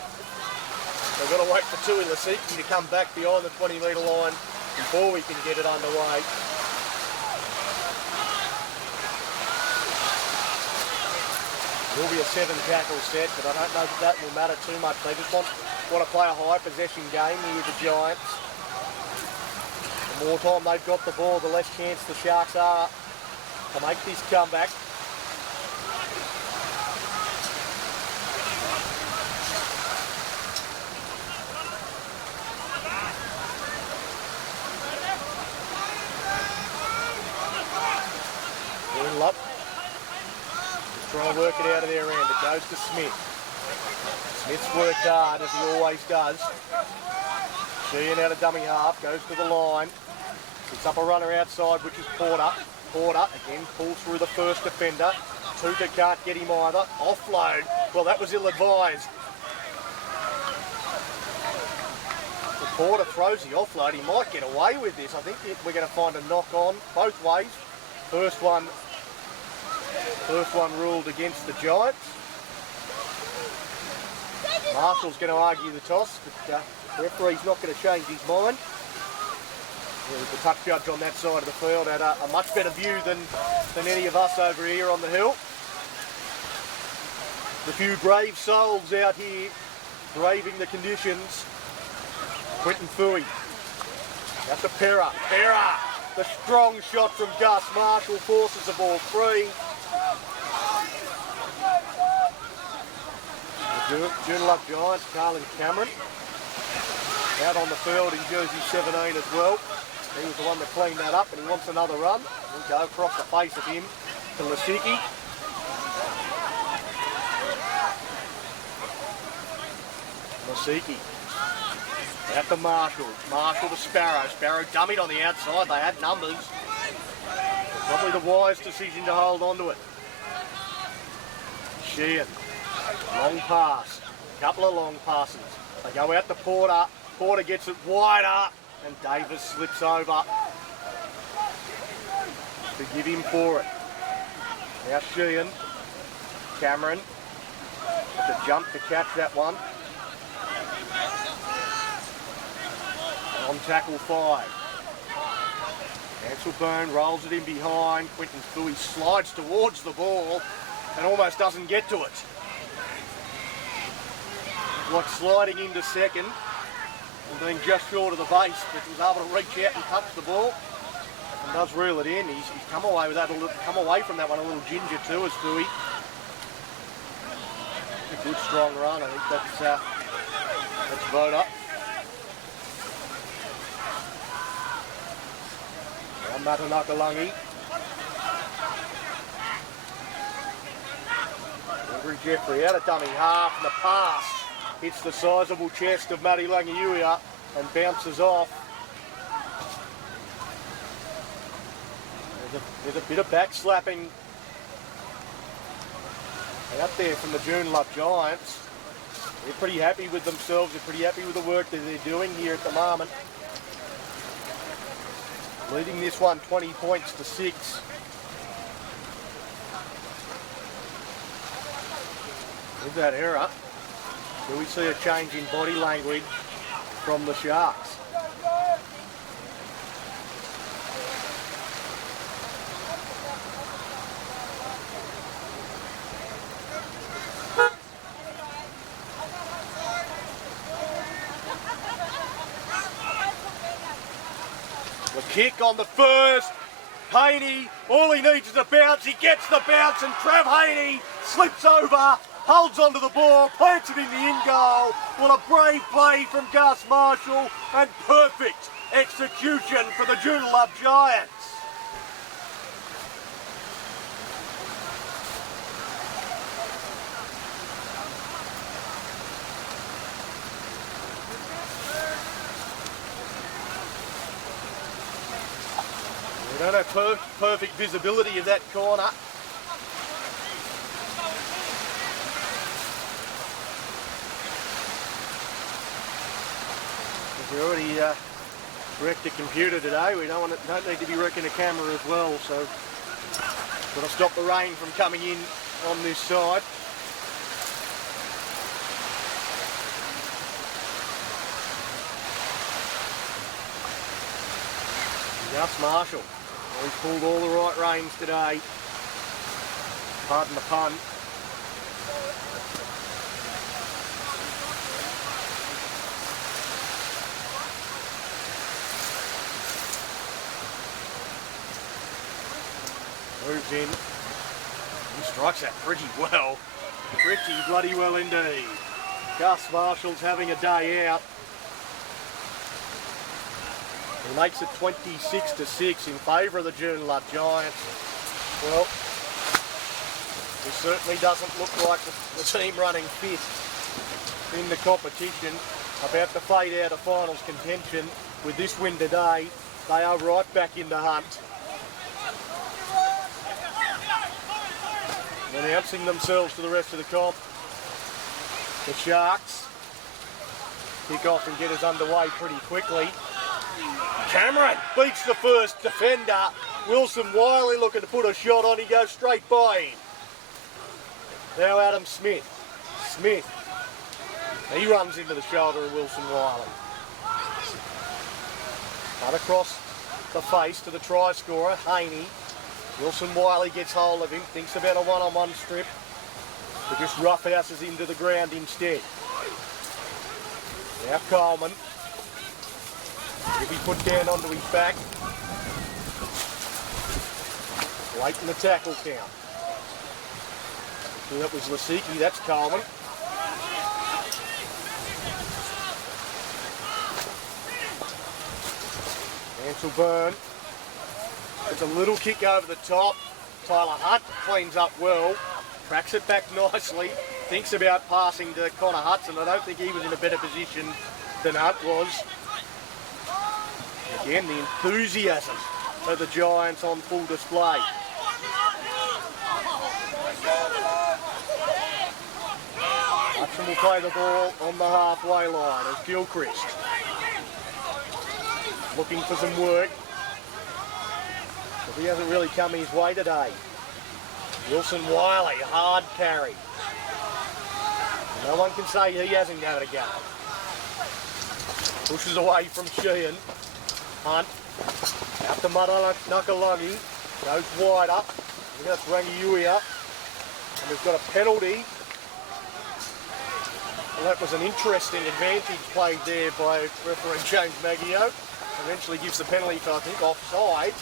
They've got to wait for Tui Lasiki to come back behind the 20-metre line before we can get it underway. Will be a 7-tackle set, but I don't know that will matter too much. They just want to play a high possession game here with the Giants. The more time they've got the ball, the less chance the Sharks are to make this comeback. Joondalup. Just trying to work it out of their end. It goes to Smith. Smith's worked hard as he always does. Sheehan out of dummy half, goes to the line. Picks up a runner outside, which is Porter. Porter again pulls through the first defender. Tuta can't get him either. Offload. Well, that was ill-advised. Porter throws the offload. He might get away with this. I think we're going to find a knock on both ways. First one ruled against the Giants. Marshall's going to argue the toss, but the referee's not going to change his mind. The touch judge on that side of the field had a much better view than any of us over here on the hill. The few brave souls out here braving the conditions. Quinton Fooey out to Pera. Pera, the strong shot from Gus Marshall forces the ball free. The Joondalup Giants, Carlin Cameron, out on the field in jersey 17 as well. He was the one that cleaned that up, and he wants another run. We'll go across the face of him to Lasicki. Lasicki out to Marshall. Marshall to Sparrow. Sparrow dummied on the outside. They had numbers. Probably the wise decision to hold on to it. Sheehan. Long pass. A couple of long passes. They go out to Porter. Porter gets it wider. And Davis slips over to give him for it. Now Sheehan. Cameron. To jump to catch that one. On tackle 5. Ansel Byrne rolls it in behind. Quinton Fooey slides towards the ball and almost doesn't get to it. Like sliding into second and being just short of the base, but was able to reach out and touch the ball and does reel it in. He's come away with that, come away from that one a little ginger too, as Fooey. A good strong run. I think that's Voda. Matanakalungi. Gregory Jeffrey out of dummy half, and the pass hits the sizable chest of Matty Langiuia and bounces off. There's a bit of backslapping out there from the Joondalup Giants. They're pretty happy with themselves, they're pretty happy with the work that they're doing here at the moment. Leading this one 20 points to 6. With that error, do we see a change in body language from the Sharks? The kick on the first. Haney, all he needs is a bounce. He gets the bounce, and Trav Haney slips over, holds onto the ball, plants it in the in goal. What a brave play from Gus Marshall, and perfect execution for the Joondalup Giants. We don't have perfect visibility of that corner. We've already wrecked a computer today. We don't need to be wrecking a camera as well, so got to stop the rain from coming in on this side. Gus Marshall. He's pulled all the right reins today. Pardon the pun. Moves in. He strikes that pretty well. Pretty bloody well indeed. Gus Marshall's having a day out. He makes it 26-6 in favour of the Joondalup Giants. Well, it certainly doesn't look like the team running fifth in the competition. About to fade out of finals contention. With this win today, they are right back in the hunt. Announcing themselves to the rest of the comp. The Sharks. kick off and get us underway pretty quickly. Cameron beats the first defender. Wilson Wiley looking to put a shot on. He goes straight by him. Now Adam Smith. Smith. He runs into the shoulder of Wilson Wiley. Cut across the face to the try scorer, Haney. Wilson Wiley gets hold of him, thinks about a one-on-one strip, but just roughhouses him to the ground instead. Now Coleman. He'll be put down onto his back. Late in the tackle count. So that was Lasicki, that's Coleman. Ansel Byrne. It's a little kick over the top. Tyler Hunt cleans up well. Tracks it back nicely. Thinks about passing to Connor Hudson. I don't think he was in a better position than Hunt was. Again, the enthusiasm of the Giants on full display. Hudson will play the ball on the halfway line as Gilchrist looking for some work. But he hasn't really come his way today. Wilson Wiley, hard carry. No one can say he hasn't had a go. Pushes away from Sheehan. Hunt. Out to Nukalungi. Goes wide up. That's Rangiuia. And we've got a penalty. Well, that was an interesting advantage played there by referee James Maggio. Eventually gives the penalty for, I think, offside.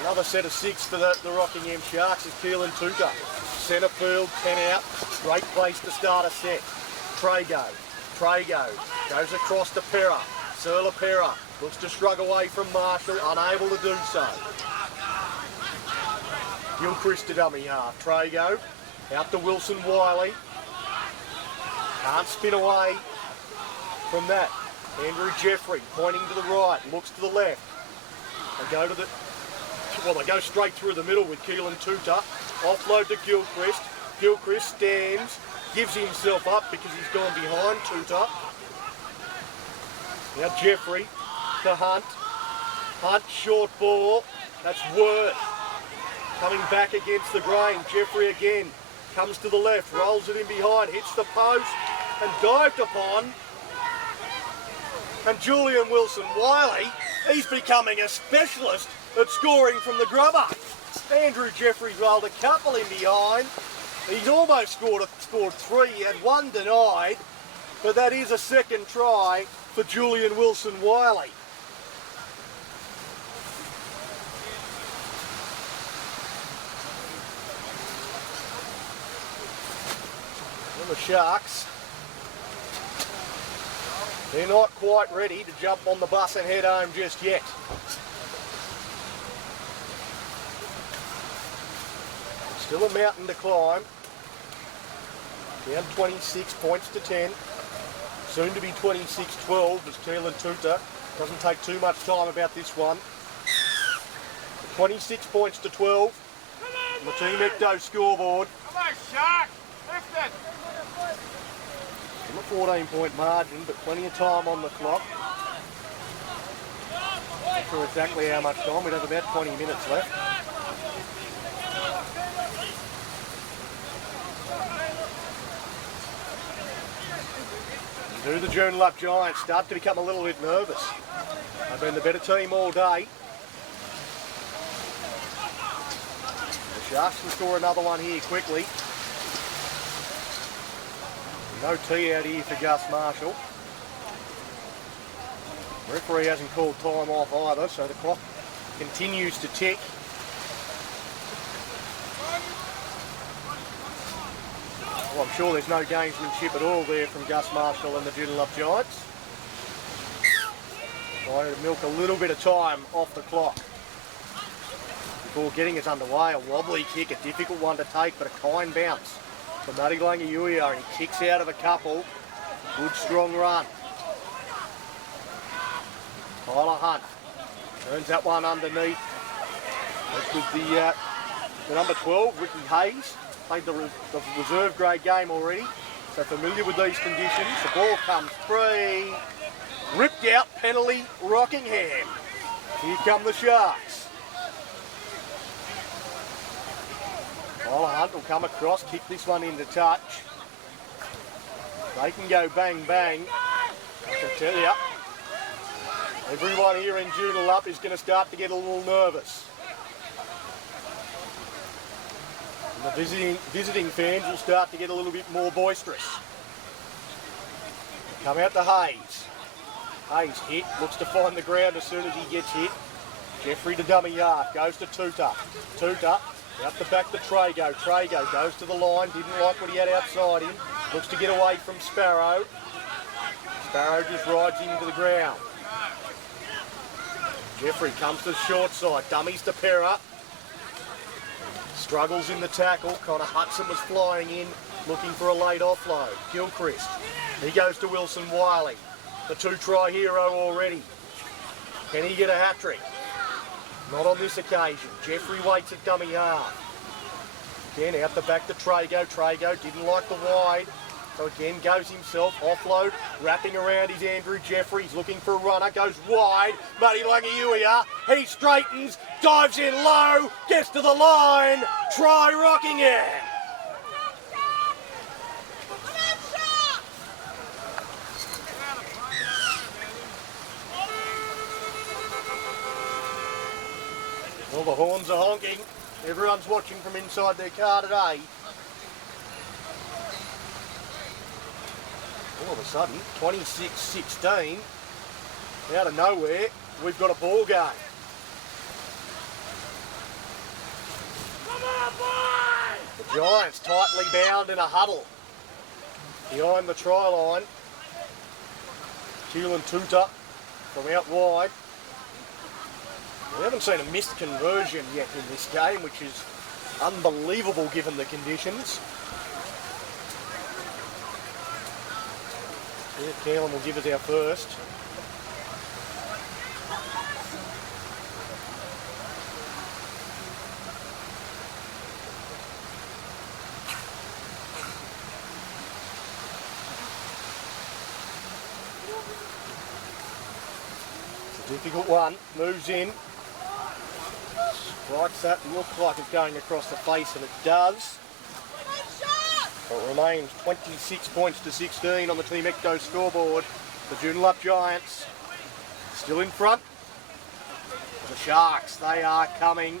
Another set of 6 for the Rockingham Sharks is Keelan Tuta. Centre field, 10 out. Great place to start a set. Trago goes across to Pera. Serla Pera looks to shrug away from Marshall, unable to do so. Gilchrist to dummy half. Trago out to Wilson Wiley. Can't spin away from that. Andrew Jeffrey pointing to the right, looks to the left. They go straight through the middle with Keelan Tuta. Offload to Gilchrist. Gilchrist stands, gives himself up because he's gone behind Tuta. Now Jeffrey to Hunt. Hunt, short ball. That's Worth. Coming back against the grain. Jeffrey again. Comes to the left, rolls it in behind, hits the post and dived upon. And Julian Wilson Wiley, he's becoming a specialist at scoring from the grubber. Andrew Jeffrey rolled a couple in behind. He's almost scored 3, he had 1 denied, but that is a second try for Julian Wilson Wiley. And the Sharks, they're not quite ready to jump on the bus and head home just yet. Still a mountain to climb. Down 26 points to 10. Soon to be 26-12 as Keelan Tuta. Doesn't take too much time about this one. 26 points to 12. On the Team Ecto scoreboard. Come on, Shark! Lift it! Still a 14-point margin, but plenty of time on the clock. Not sure exactly how much time. We'd have about 20 minutes left. Do the Joondalup Giants start to become a little bit nervous? They've been the better team all day. The Sharks can score another one here quickly. No tee out here for Gus Marshall. The referee hasn't called time off either, so the clock continues to tick. Well, I'm sure there's no gamesmanship at all there from Gus Marshall and the Joondalup Giants. Trying to milk a little bit of time off the clock before getting us underway. A wobbly kick, a difficult one to take, but a kind bounce from Matty Langiuia, and he kicks out of a couple. Good strong run. Tyler Hunt turns that one underneath. That's with the number 12, Ricky Hayes. Played the reserve grade game already. so familiar with these conditions. The ball comes free. Ripped out, penalty, Rockingham. Here come the Sharks. Tyler Hunt will come across, kick this one into touch. They can go bang bang. I can tell you, everyone here in Joondalup is going to start to get a little nervous. And the visiting fans will start to get a little bit more boisterous. Come out to Hayes. Hayes hit, looks to find the ground as soon as he gets hit. Jeffrey to dummy half, goes to Tuta. Tuta, out the back to Trago. Trago goes to the line, didn't like what he had outside him. Looks to get away from Sparrow. Sparrow just rides him to the ground. Jeffrey comes to the short side, dummies to Pera. Struggles in the tackle. Connor Hudson was flying in, looking for a late offload. Gilchrist, he goes to Wilson Wiley. The two-try hero already. Can he get a hat-trick? Not on this occasion. Jeffrey waits at dummy half. Again, out the back to Trago. Trago didn't like the wide, so again goes himself. Offload, wrapping around his Andrew Jeffrey. He's looking for a runner, goes wide. Muddy Lungiuia, he straightens, dives in low, gets to the line. Try Rockingham. Well, the horns are honking. Everyone's watching from inside their car today. All of a sudden, 26-16, out of nowhere, we've got a ball game. Come on, boys! The Giants tightly bound in a huddle behind the try line. Keelan Tuta from out wide. We haven't seen a missed conversion yet in this game, which is unbelievable given the conditions. Yeah, Keelan will give us our first. It's a difficult one, moves in. Strikes that, looks like it's going across the face, and it does. It remains 26 points to 16 on the Team Ecto scoreboard. The Joondalup Giants still in front. The Sharks, they are coming.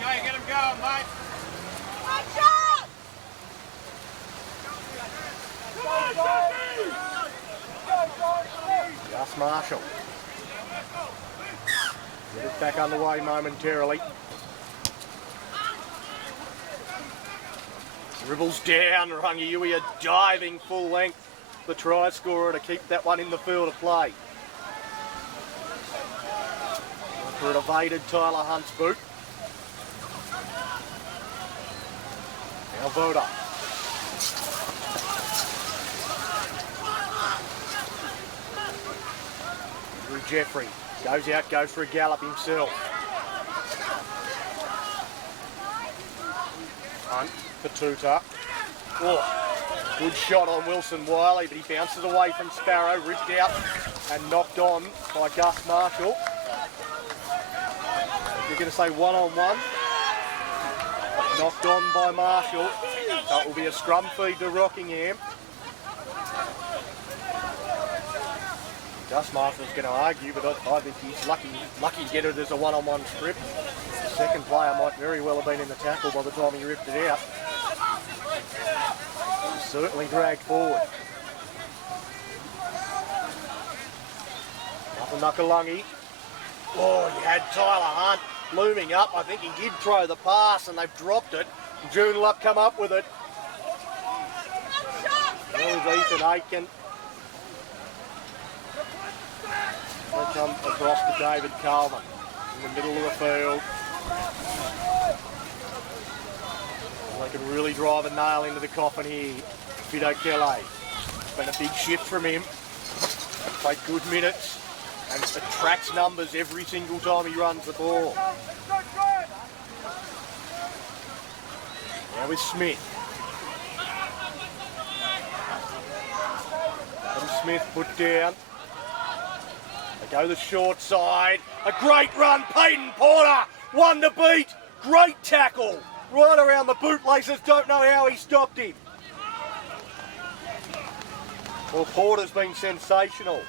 Okay, get him going, mate. Gus Marshall. Get it back underway momentarily. Dribbles down, Rangiuia diving full length. The try scorer to keep that one in the field of play. For it evaded Tyler Hunt's boot. Now Voda. Through Jeffrey. Goes out, goes for a gallop himself. Hunt for Tuta. Oh, good shot on Wilson Wiley, but he bounces away from Sparrow, ripped out and knocked on by Gus Marshall. You're going to say one-on-one. Knocked on by Marshall. So it will be a scrum feed to Rockingham. Gus Marshall's going to argue, but I think he's lucky to get it as a one-on-one strip. The second player might very well have been in the tackle by the time he ripped it out. He's certainly dragged forward. Nuckalungi. Oh, he had Tyler Hunt looming up. I think he did throw the pass and they've dropped it. Joondalup come up with it. There's Ethan Aitken. They come across to David Coleman in the middle of the field. They can really drive a nail into the coffin here. Fido Kelly. It's been a big shift from him. Played good minutes and attracts numbers every single time he runs the ball. Now with Smith. Adam Smith put down. They go the short side. A great run. Peyton Porter won the beat. Great tackle. Right around the bootlaces. Don't know how he stopped him. Well, Porter's been sensational.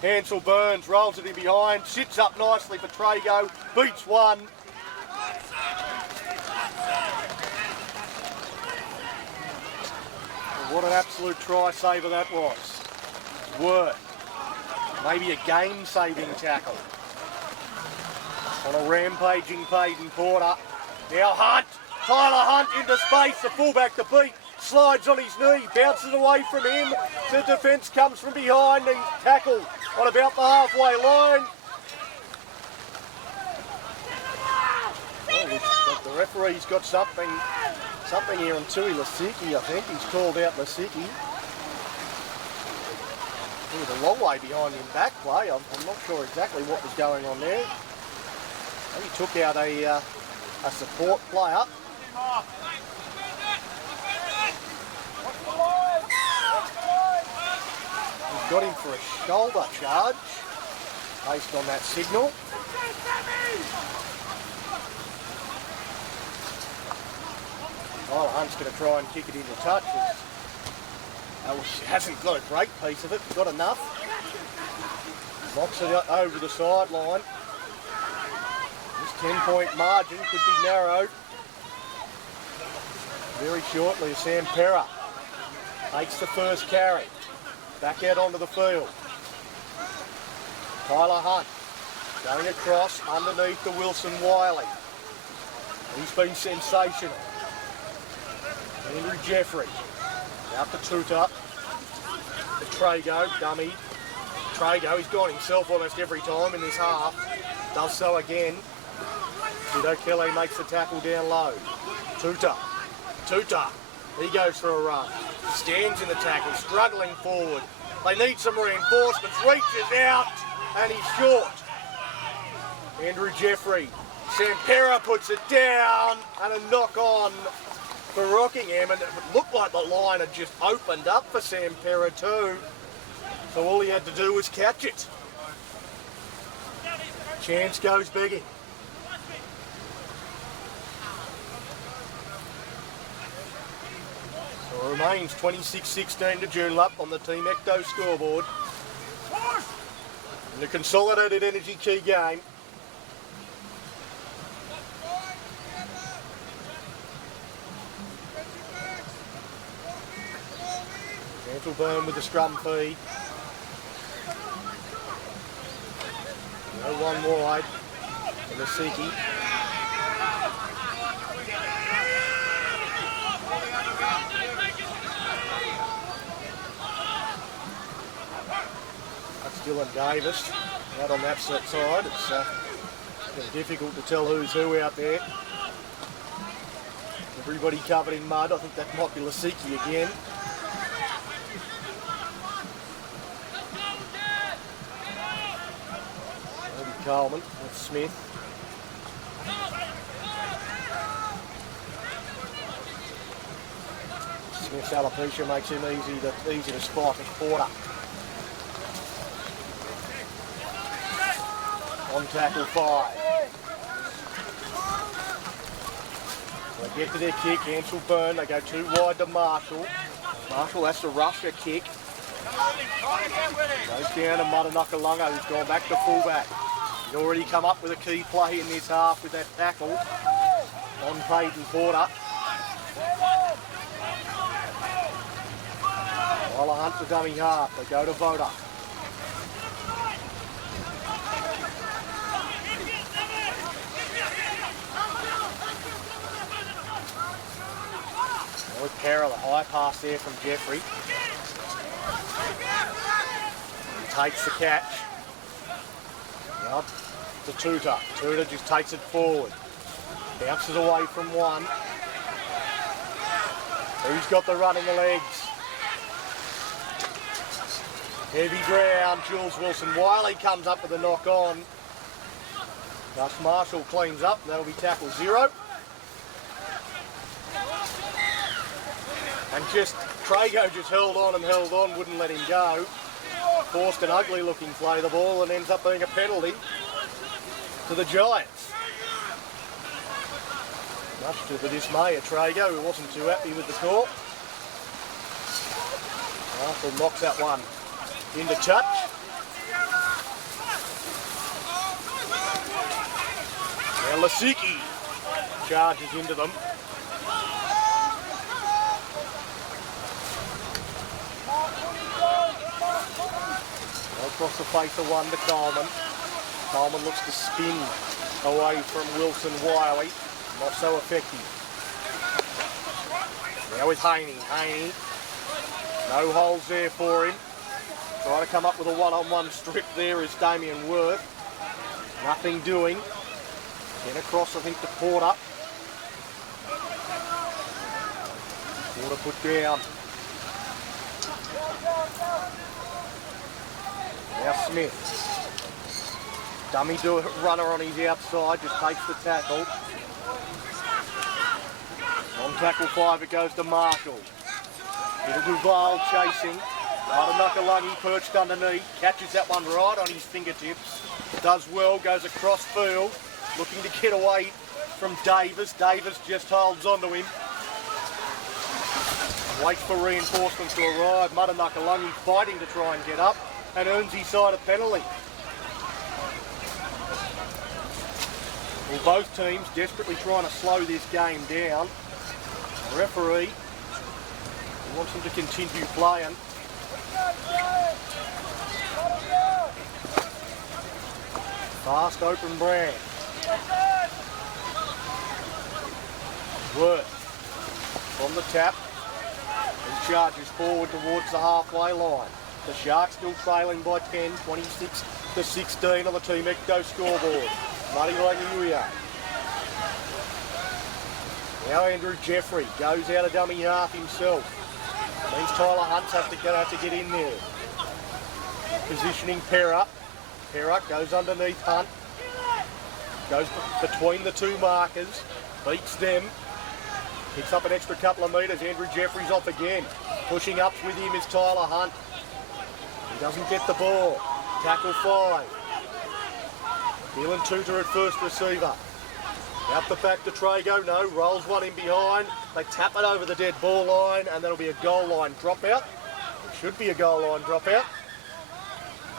Hansel Burns rolls it in behind. Sits up nicely for Trago. Beats one. Well, what an absolute try saver that was. Worth. Maybe a game-saving tackle. On a rampaging Peyton Porter. Now Hunt. Tyler Hunt into space. The fullback to beat. Slides on his knee. Bounces away from him. The defence comes from behind. He's tackled on about the halfway line. Well, the referee's got something here on Tui Lasicki, I think. He's called out Lasicki. He was a long way behind him back play. I'm not sure exactly what was going on there. He took out a support player. He's got him for a shoulder charge based on that signal. Tyler Hunt's going to try and kick it into touch. He hasn't got a great piece of it, got enough. Knocks it over the sideline. This 10-point margin could be narrowed very shortly. Sam Perra takes the first carry. Back out onto the field. Tyler Hunt going across underneath the Wilson Wiley. He's been sensational. Andrew Jeffrey out to Tuta. The Trago, dummy. Trago, he's gone himself almost every time in this half. Does so again. Tito Kelly makes the tackle down low. Tuta. He goes for a run. Stands in the tackle, struggling forward. They need some reinforcements. Reaches out, and he's short. Andrew Jeffrey. Sampera puts it down, and a knock on for Rockingham, and it looked like the line had just opened up for Sampera too. So all he had to do was catch it. Chance goes begging. So it remains 26-16 to Joondalup on the Team Ecto scoreboard. In the Consolidated Energy key game. Burn with the scrum feed. No one wide for the Siki. That's Dylan Davis out on that side. It's been difficult to tell who's who out there. Everybody covered in mud. I think that might be Lasicki again. Coleman with Smith. Smith's alopecia makes him easy to spot as Porter. On tackle 5. They get to their kick, Ansel Byrne, they go too wide to Marshall. Marshall has to rush a kick. Goes down to Mudanakalunga, who's gone back to fullback. He's already come up with a key play in this half with that tackle on Peyton Porter. Tyler Hunt the dummy half. They go to Voda. With Perra, the high pass there from Jeffrey. He takes the catch. Up to Tuta. Tuta just takes it forward. Bounces away from one. Who's got the run in the legs? Heavy ground. Jules Wilson Wiley comes up with a knock on. Gus Marshall cleans up. That'll be tackle 0. And Trago just held on, wouldn't let him go. Forced an ugly looking play the ball and ends up being a penalty to the Giants. Much to the dismay of Trago, who wasn't too happy with the call. Arthur knocks that one into touch. Now Lasicki charges into them. Across the face of one to Coleman. Coleman looks to spin away from Wilson Wiley. Not so effective. Now with Haney. Haney. No holes there for him. Trying to come up with a one-on-one strip there is Damien Worth. Nothing doing. Then across, I think, to Porter. Porter put down. Now Smith. Dummy runner on his outside, just takes the tackle. On tackle 5 it goes to Marshall. Little Duval chasing. Matanukalungi perched underneath. Catches that one right on his fingertips. Does well, goes across field. Looking to get away from Davis. Davis just holds onto him. Waits for reinforcements to arrive. Matanukalungi fighting to try and get up and earns his side a penalty. Well, both teams desperately trying to slow this game down. The referee wants them to continue playing. Fast open Brand. Worth from the tap and charges forward towards the halfway line. The Sharks still trailing by 10, 26 to 16 on the Team Ecto scoreboard. Muddy Languia. Now Andrew Jeffrey goes out of dummy half himself. Means Tyler Hunt's have to get in there. Positioning Perra. Perra goes underneath Hunt. Goes between the two markers. Beats them. Picks up an extra couple of metres. Andrew Jeffrey's off again. Pushing up with him is Tyler Hunt. He doesn't get the ball. Tackle 5. Dylan Tutor at first receiver. Out the back to Trago. No, rolls one in behind. They tap it over the dead ball line and that'll be a goal line dropout. It should be a goal line dropout.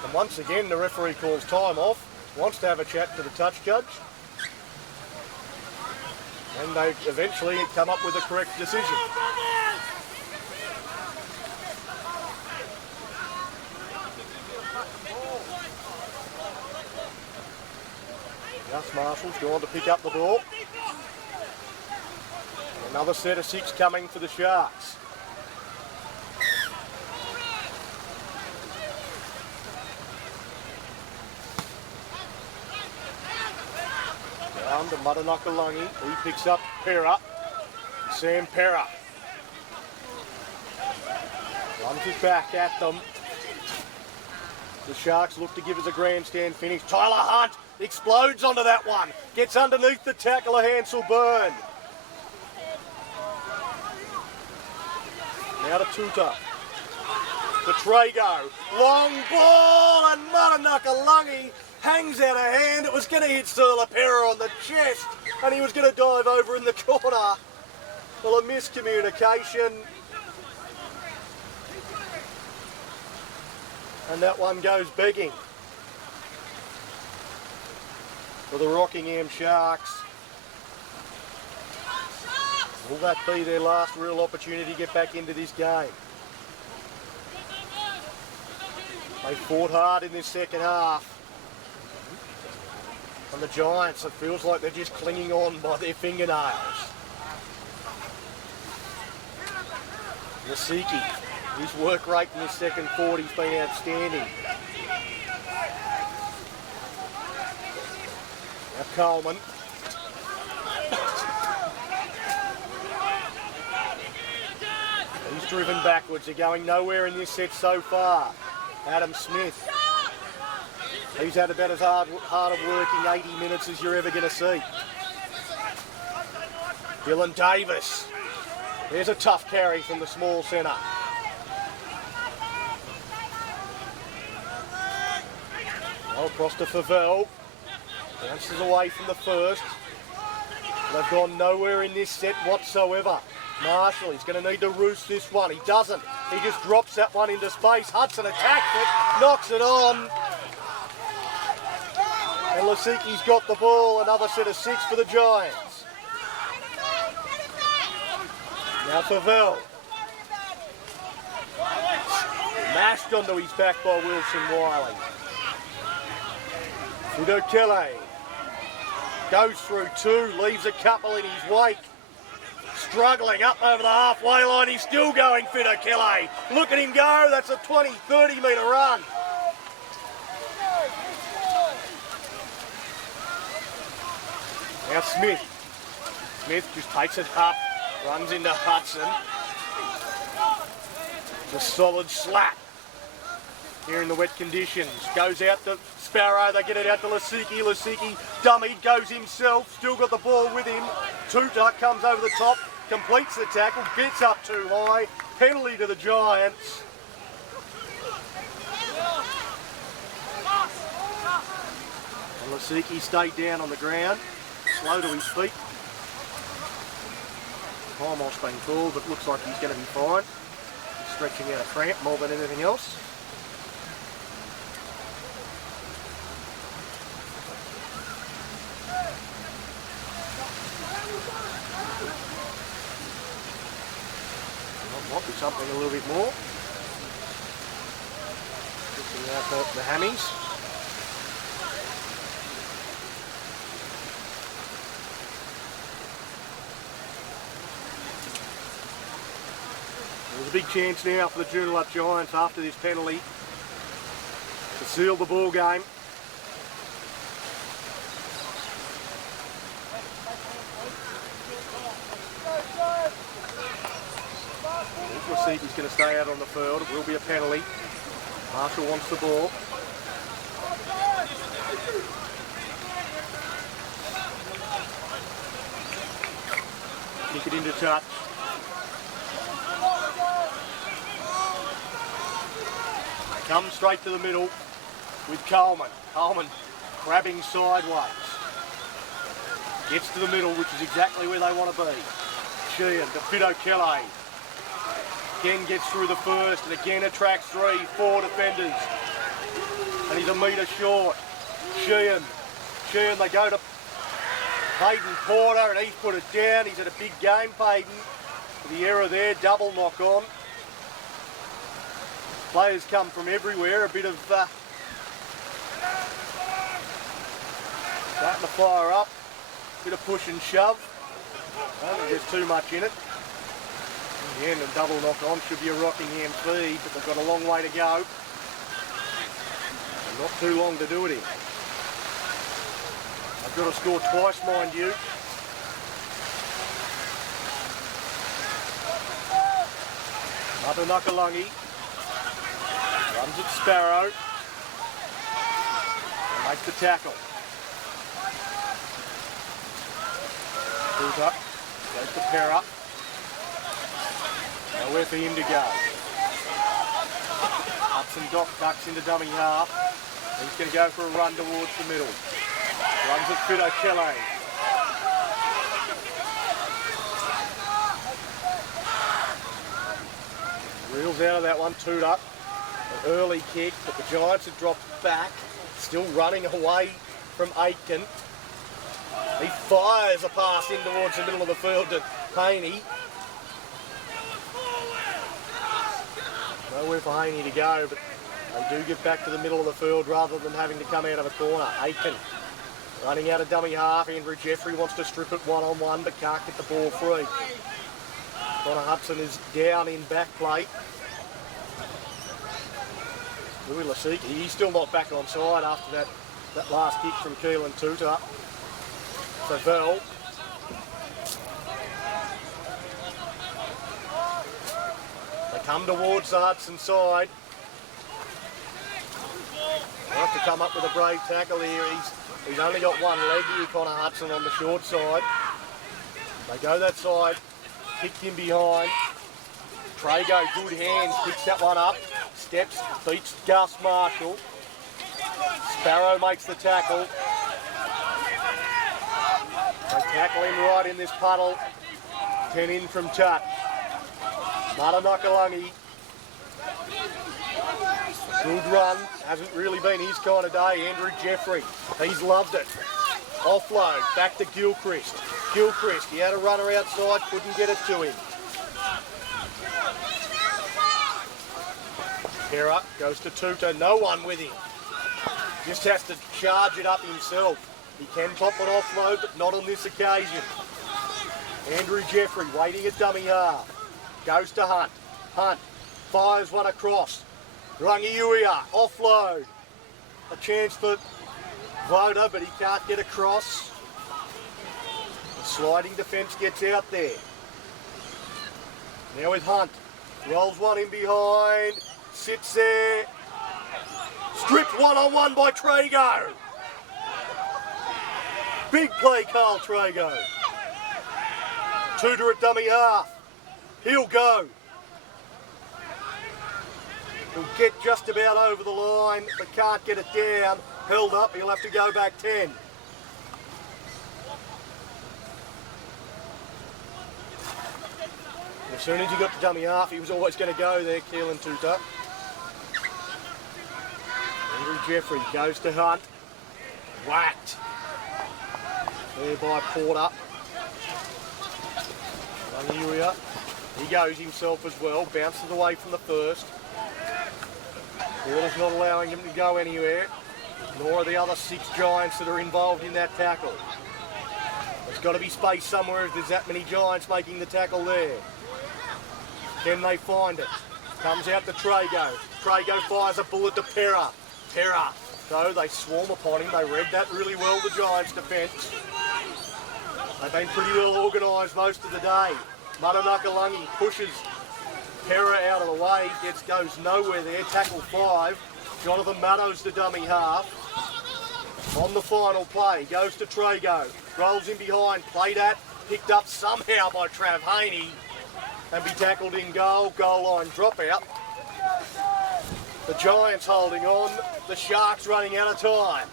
And once again the referee calls time off. Wants to have a chat to the touch judge. And they eventually come up with the correct decision. Gus Marshall's gone to pick up the ball. Another set of 6 coming for the Sharks. Down to Matanukalungi. He picks up Perra. Sam Perra. Runs it back at them. The Sharks look to give us a grandstand finish. Tyler Hunt explodes onto that one. Gets underneath the tackle of Hansel Byrne. Now to Tuta. To Trago. Long ball and Matanukalungi hangs out of hand. It was going to hit Serla Perra on the chest and he was going to dive over in the corner. Well, a miscommunication. And that one goes begging for the Rockingham Sharks. Will that be their last real opportunity to get back into this game? They fought hard in this second half. And the Giants, it feels like they're just clinging on by their fingernails. Lasicki, his work rate in this second quarter has been outstanding. Now Coleman. He's driven backwards. They're going nowhere in this set so far. Adam Smith. He's had about as hard of working 80 minutes as you're ever going to see. Dylan Davis. There's a tough carry from the small centre. Well, across to Favell. Bounces away from the first. They've gone nowhere in this set whatsoever. Marshall, he's going to need to roost this one. He doesn't. He just drops that one into space. Hudson attacks it, knocks it on. And Lasiki's got the ball. Another set of 6 for the Giants. Now Favell. Mashed onto his back by Wilson Wiley. Fido Kelly goes through 2, leaves a couple in his wake. Struggling up over the halfway line, he's still going, Fido Kelly. Look at him go, that's a 20, 30 metre run. Now Smith. Smith just takes it up, runs into Hudson. It's a solid slap here in the wet conditions. Goes out to Sparrow, they get it out to Lasiki. Lasiki dummied, goes himself, still got the ball with him. Tuta comes over the top, completes the tackle, gets up too high. Penalty to the Giants. And Lasiki stayed down on the ground, slow to his feet. Time off's been called, but looks like he's going to be fine. He's stretching out a cramp more than anything else. Might be something a little bit more. Looking out the hammies. There's a big chance now for the Joondalup Giants after this penalty to seal the ball game. He's going to stay out on the field. It will be a penalty. Marshall wants the ball. Kick it into touch. Comes straight to the middle with Coleman. Coleman grabbing sideways. Gets to the middle, which is exactly where they want to be. Sheehan to Fido Kelly. Again gets through the first and again attracts 3, 4 defenders. And he's a metre short. Sheehan, they go to Payton Porter and he's put it down. He's had a big game, Payton. The error there, double knock on. Players come from everywhere, a bit of starting to fire up, bit of push and shove. I don't think there's too much in it. In the end, a double knock on should be a Rockingham feed, but they've got a long way to go. And not too long to do it in. They've got to score twice, mind you. Matanukalungi runs at Sparrow and makes the tackle. Pulls up, goes to Pera. Nowhere for him to go. Hudson ducks into dummy half. He's going to go for a run towards the middle. Runs at Fido Kelly. Reels out of that one, Tuta. An early kick, but the Giants have dropped back. Still running away from Aitken. He fires a pass in towards the middle of the field to Haney. Nowhere for Haney to go, but they do get back to the middle of the field rather than having to come out of a corner. Aitken running out of dummy half. Andrew Jeffrey wants to strip it one-on-one, but can't get the ball free. Connor Hudson is down in back plate. Louis Lasiki, he's still not back on side after that last kick from Keelan Tuta. Favell. They come towards the Hudson side. They have to come up with a brave tackle here. He's only got one leg here, Connor Hudson, on the short side. They go that side. kicked in behind. Trago, good hands, picks that one up. Steps, beats Gus Marshall. Sparrow makes the tackle. They tackle him right in this puddle. 10 in from touch. Matanukalungi. Good run. Hasn't really been his kind of day. Andrew Jeffrey. He's loved it. Offload. Back to Gilchrist. Gilchrist. He had a runner outside. Couldn't get it to him. Hera goes to Tuta. No one with him. Just has to charge it up himself. He can pop an offload, but not on this occasion. Andrew Jeffrey waiting at dummy half. Goes to Hunt. Hunt fires one across. Rangiuia, offload. A chance for Voda, but he can't get across. The sliding defence gets out there. Now with Hunt. Rolls one in behind. Sits there. Stripped one-on-one by Trago. Big play, Carl Trago. Tudor at dummy half. He'll go. He'll get just about over the line, but can't get it down. Held up, he'll have to go back 10. As soon as he got to dummy half, he was always going to go there, Keelan Tuta. Andrew Jeffrey goes to Hunt. Whacked. There by Porter. Rangiuia. He goes himself as well. Bounces away from the first. Porter's not allowing him to go anywhere. Nor are the other 6 Giants that are involved in that tackle. There's got to be space somewhere if there's that many Giants making the tackle there. Can they find it? Comes out to Trago. Trago fires a bullet to Pera. Pera. So they swarm upon him. They read that really well, the Giants' defence. They've been pretty well organised most of the day. Matanukalungi pushes Pera out of the way. Goes nowhere there. Tackle 5. Jonathan Mattos to dummy half. On the final play. Goes to Trago. Rolls in behind. Played at. Picked up somehow by Trav Haney. And be tackled in goal. Goal line dropout. The Giants holding on. The Sharks running out of time.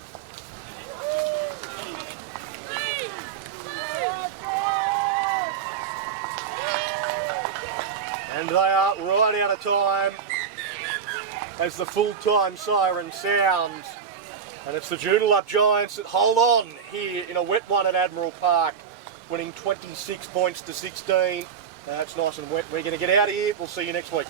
And they are right out of time as the full-time siren sounds. And it's the Joondalup Giants that hold on here in a wet one at Admiral Park, winning 26 points to 16. It's nice and wet. We're going to get out of here. We'll see you next week.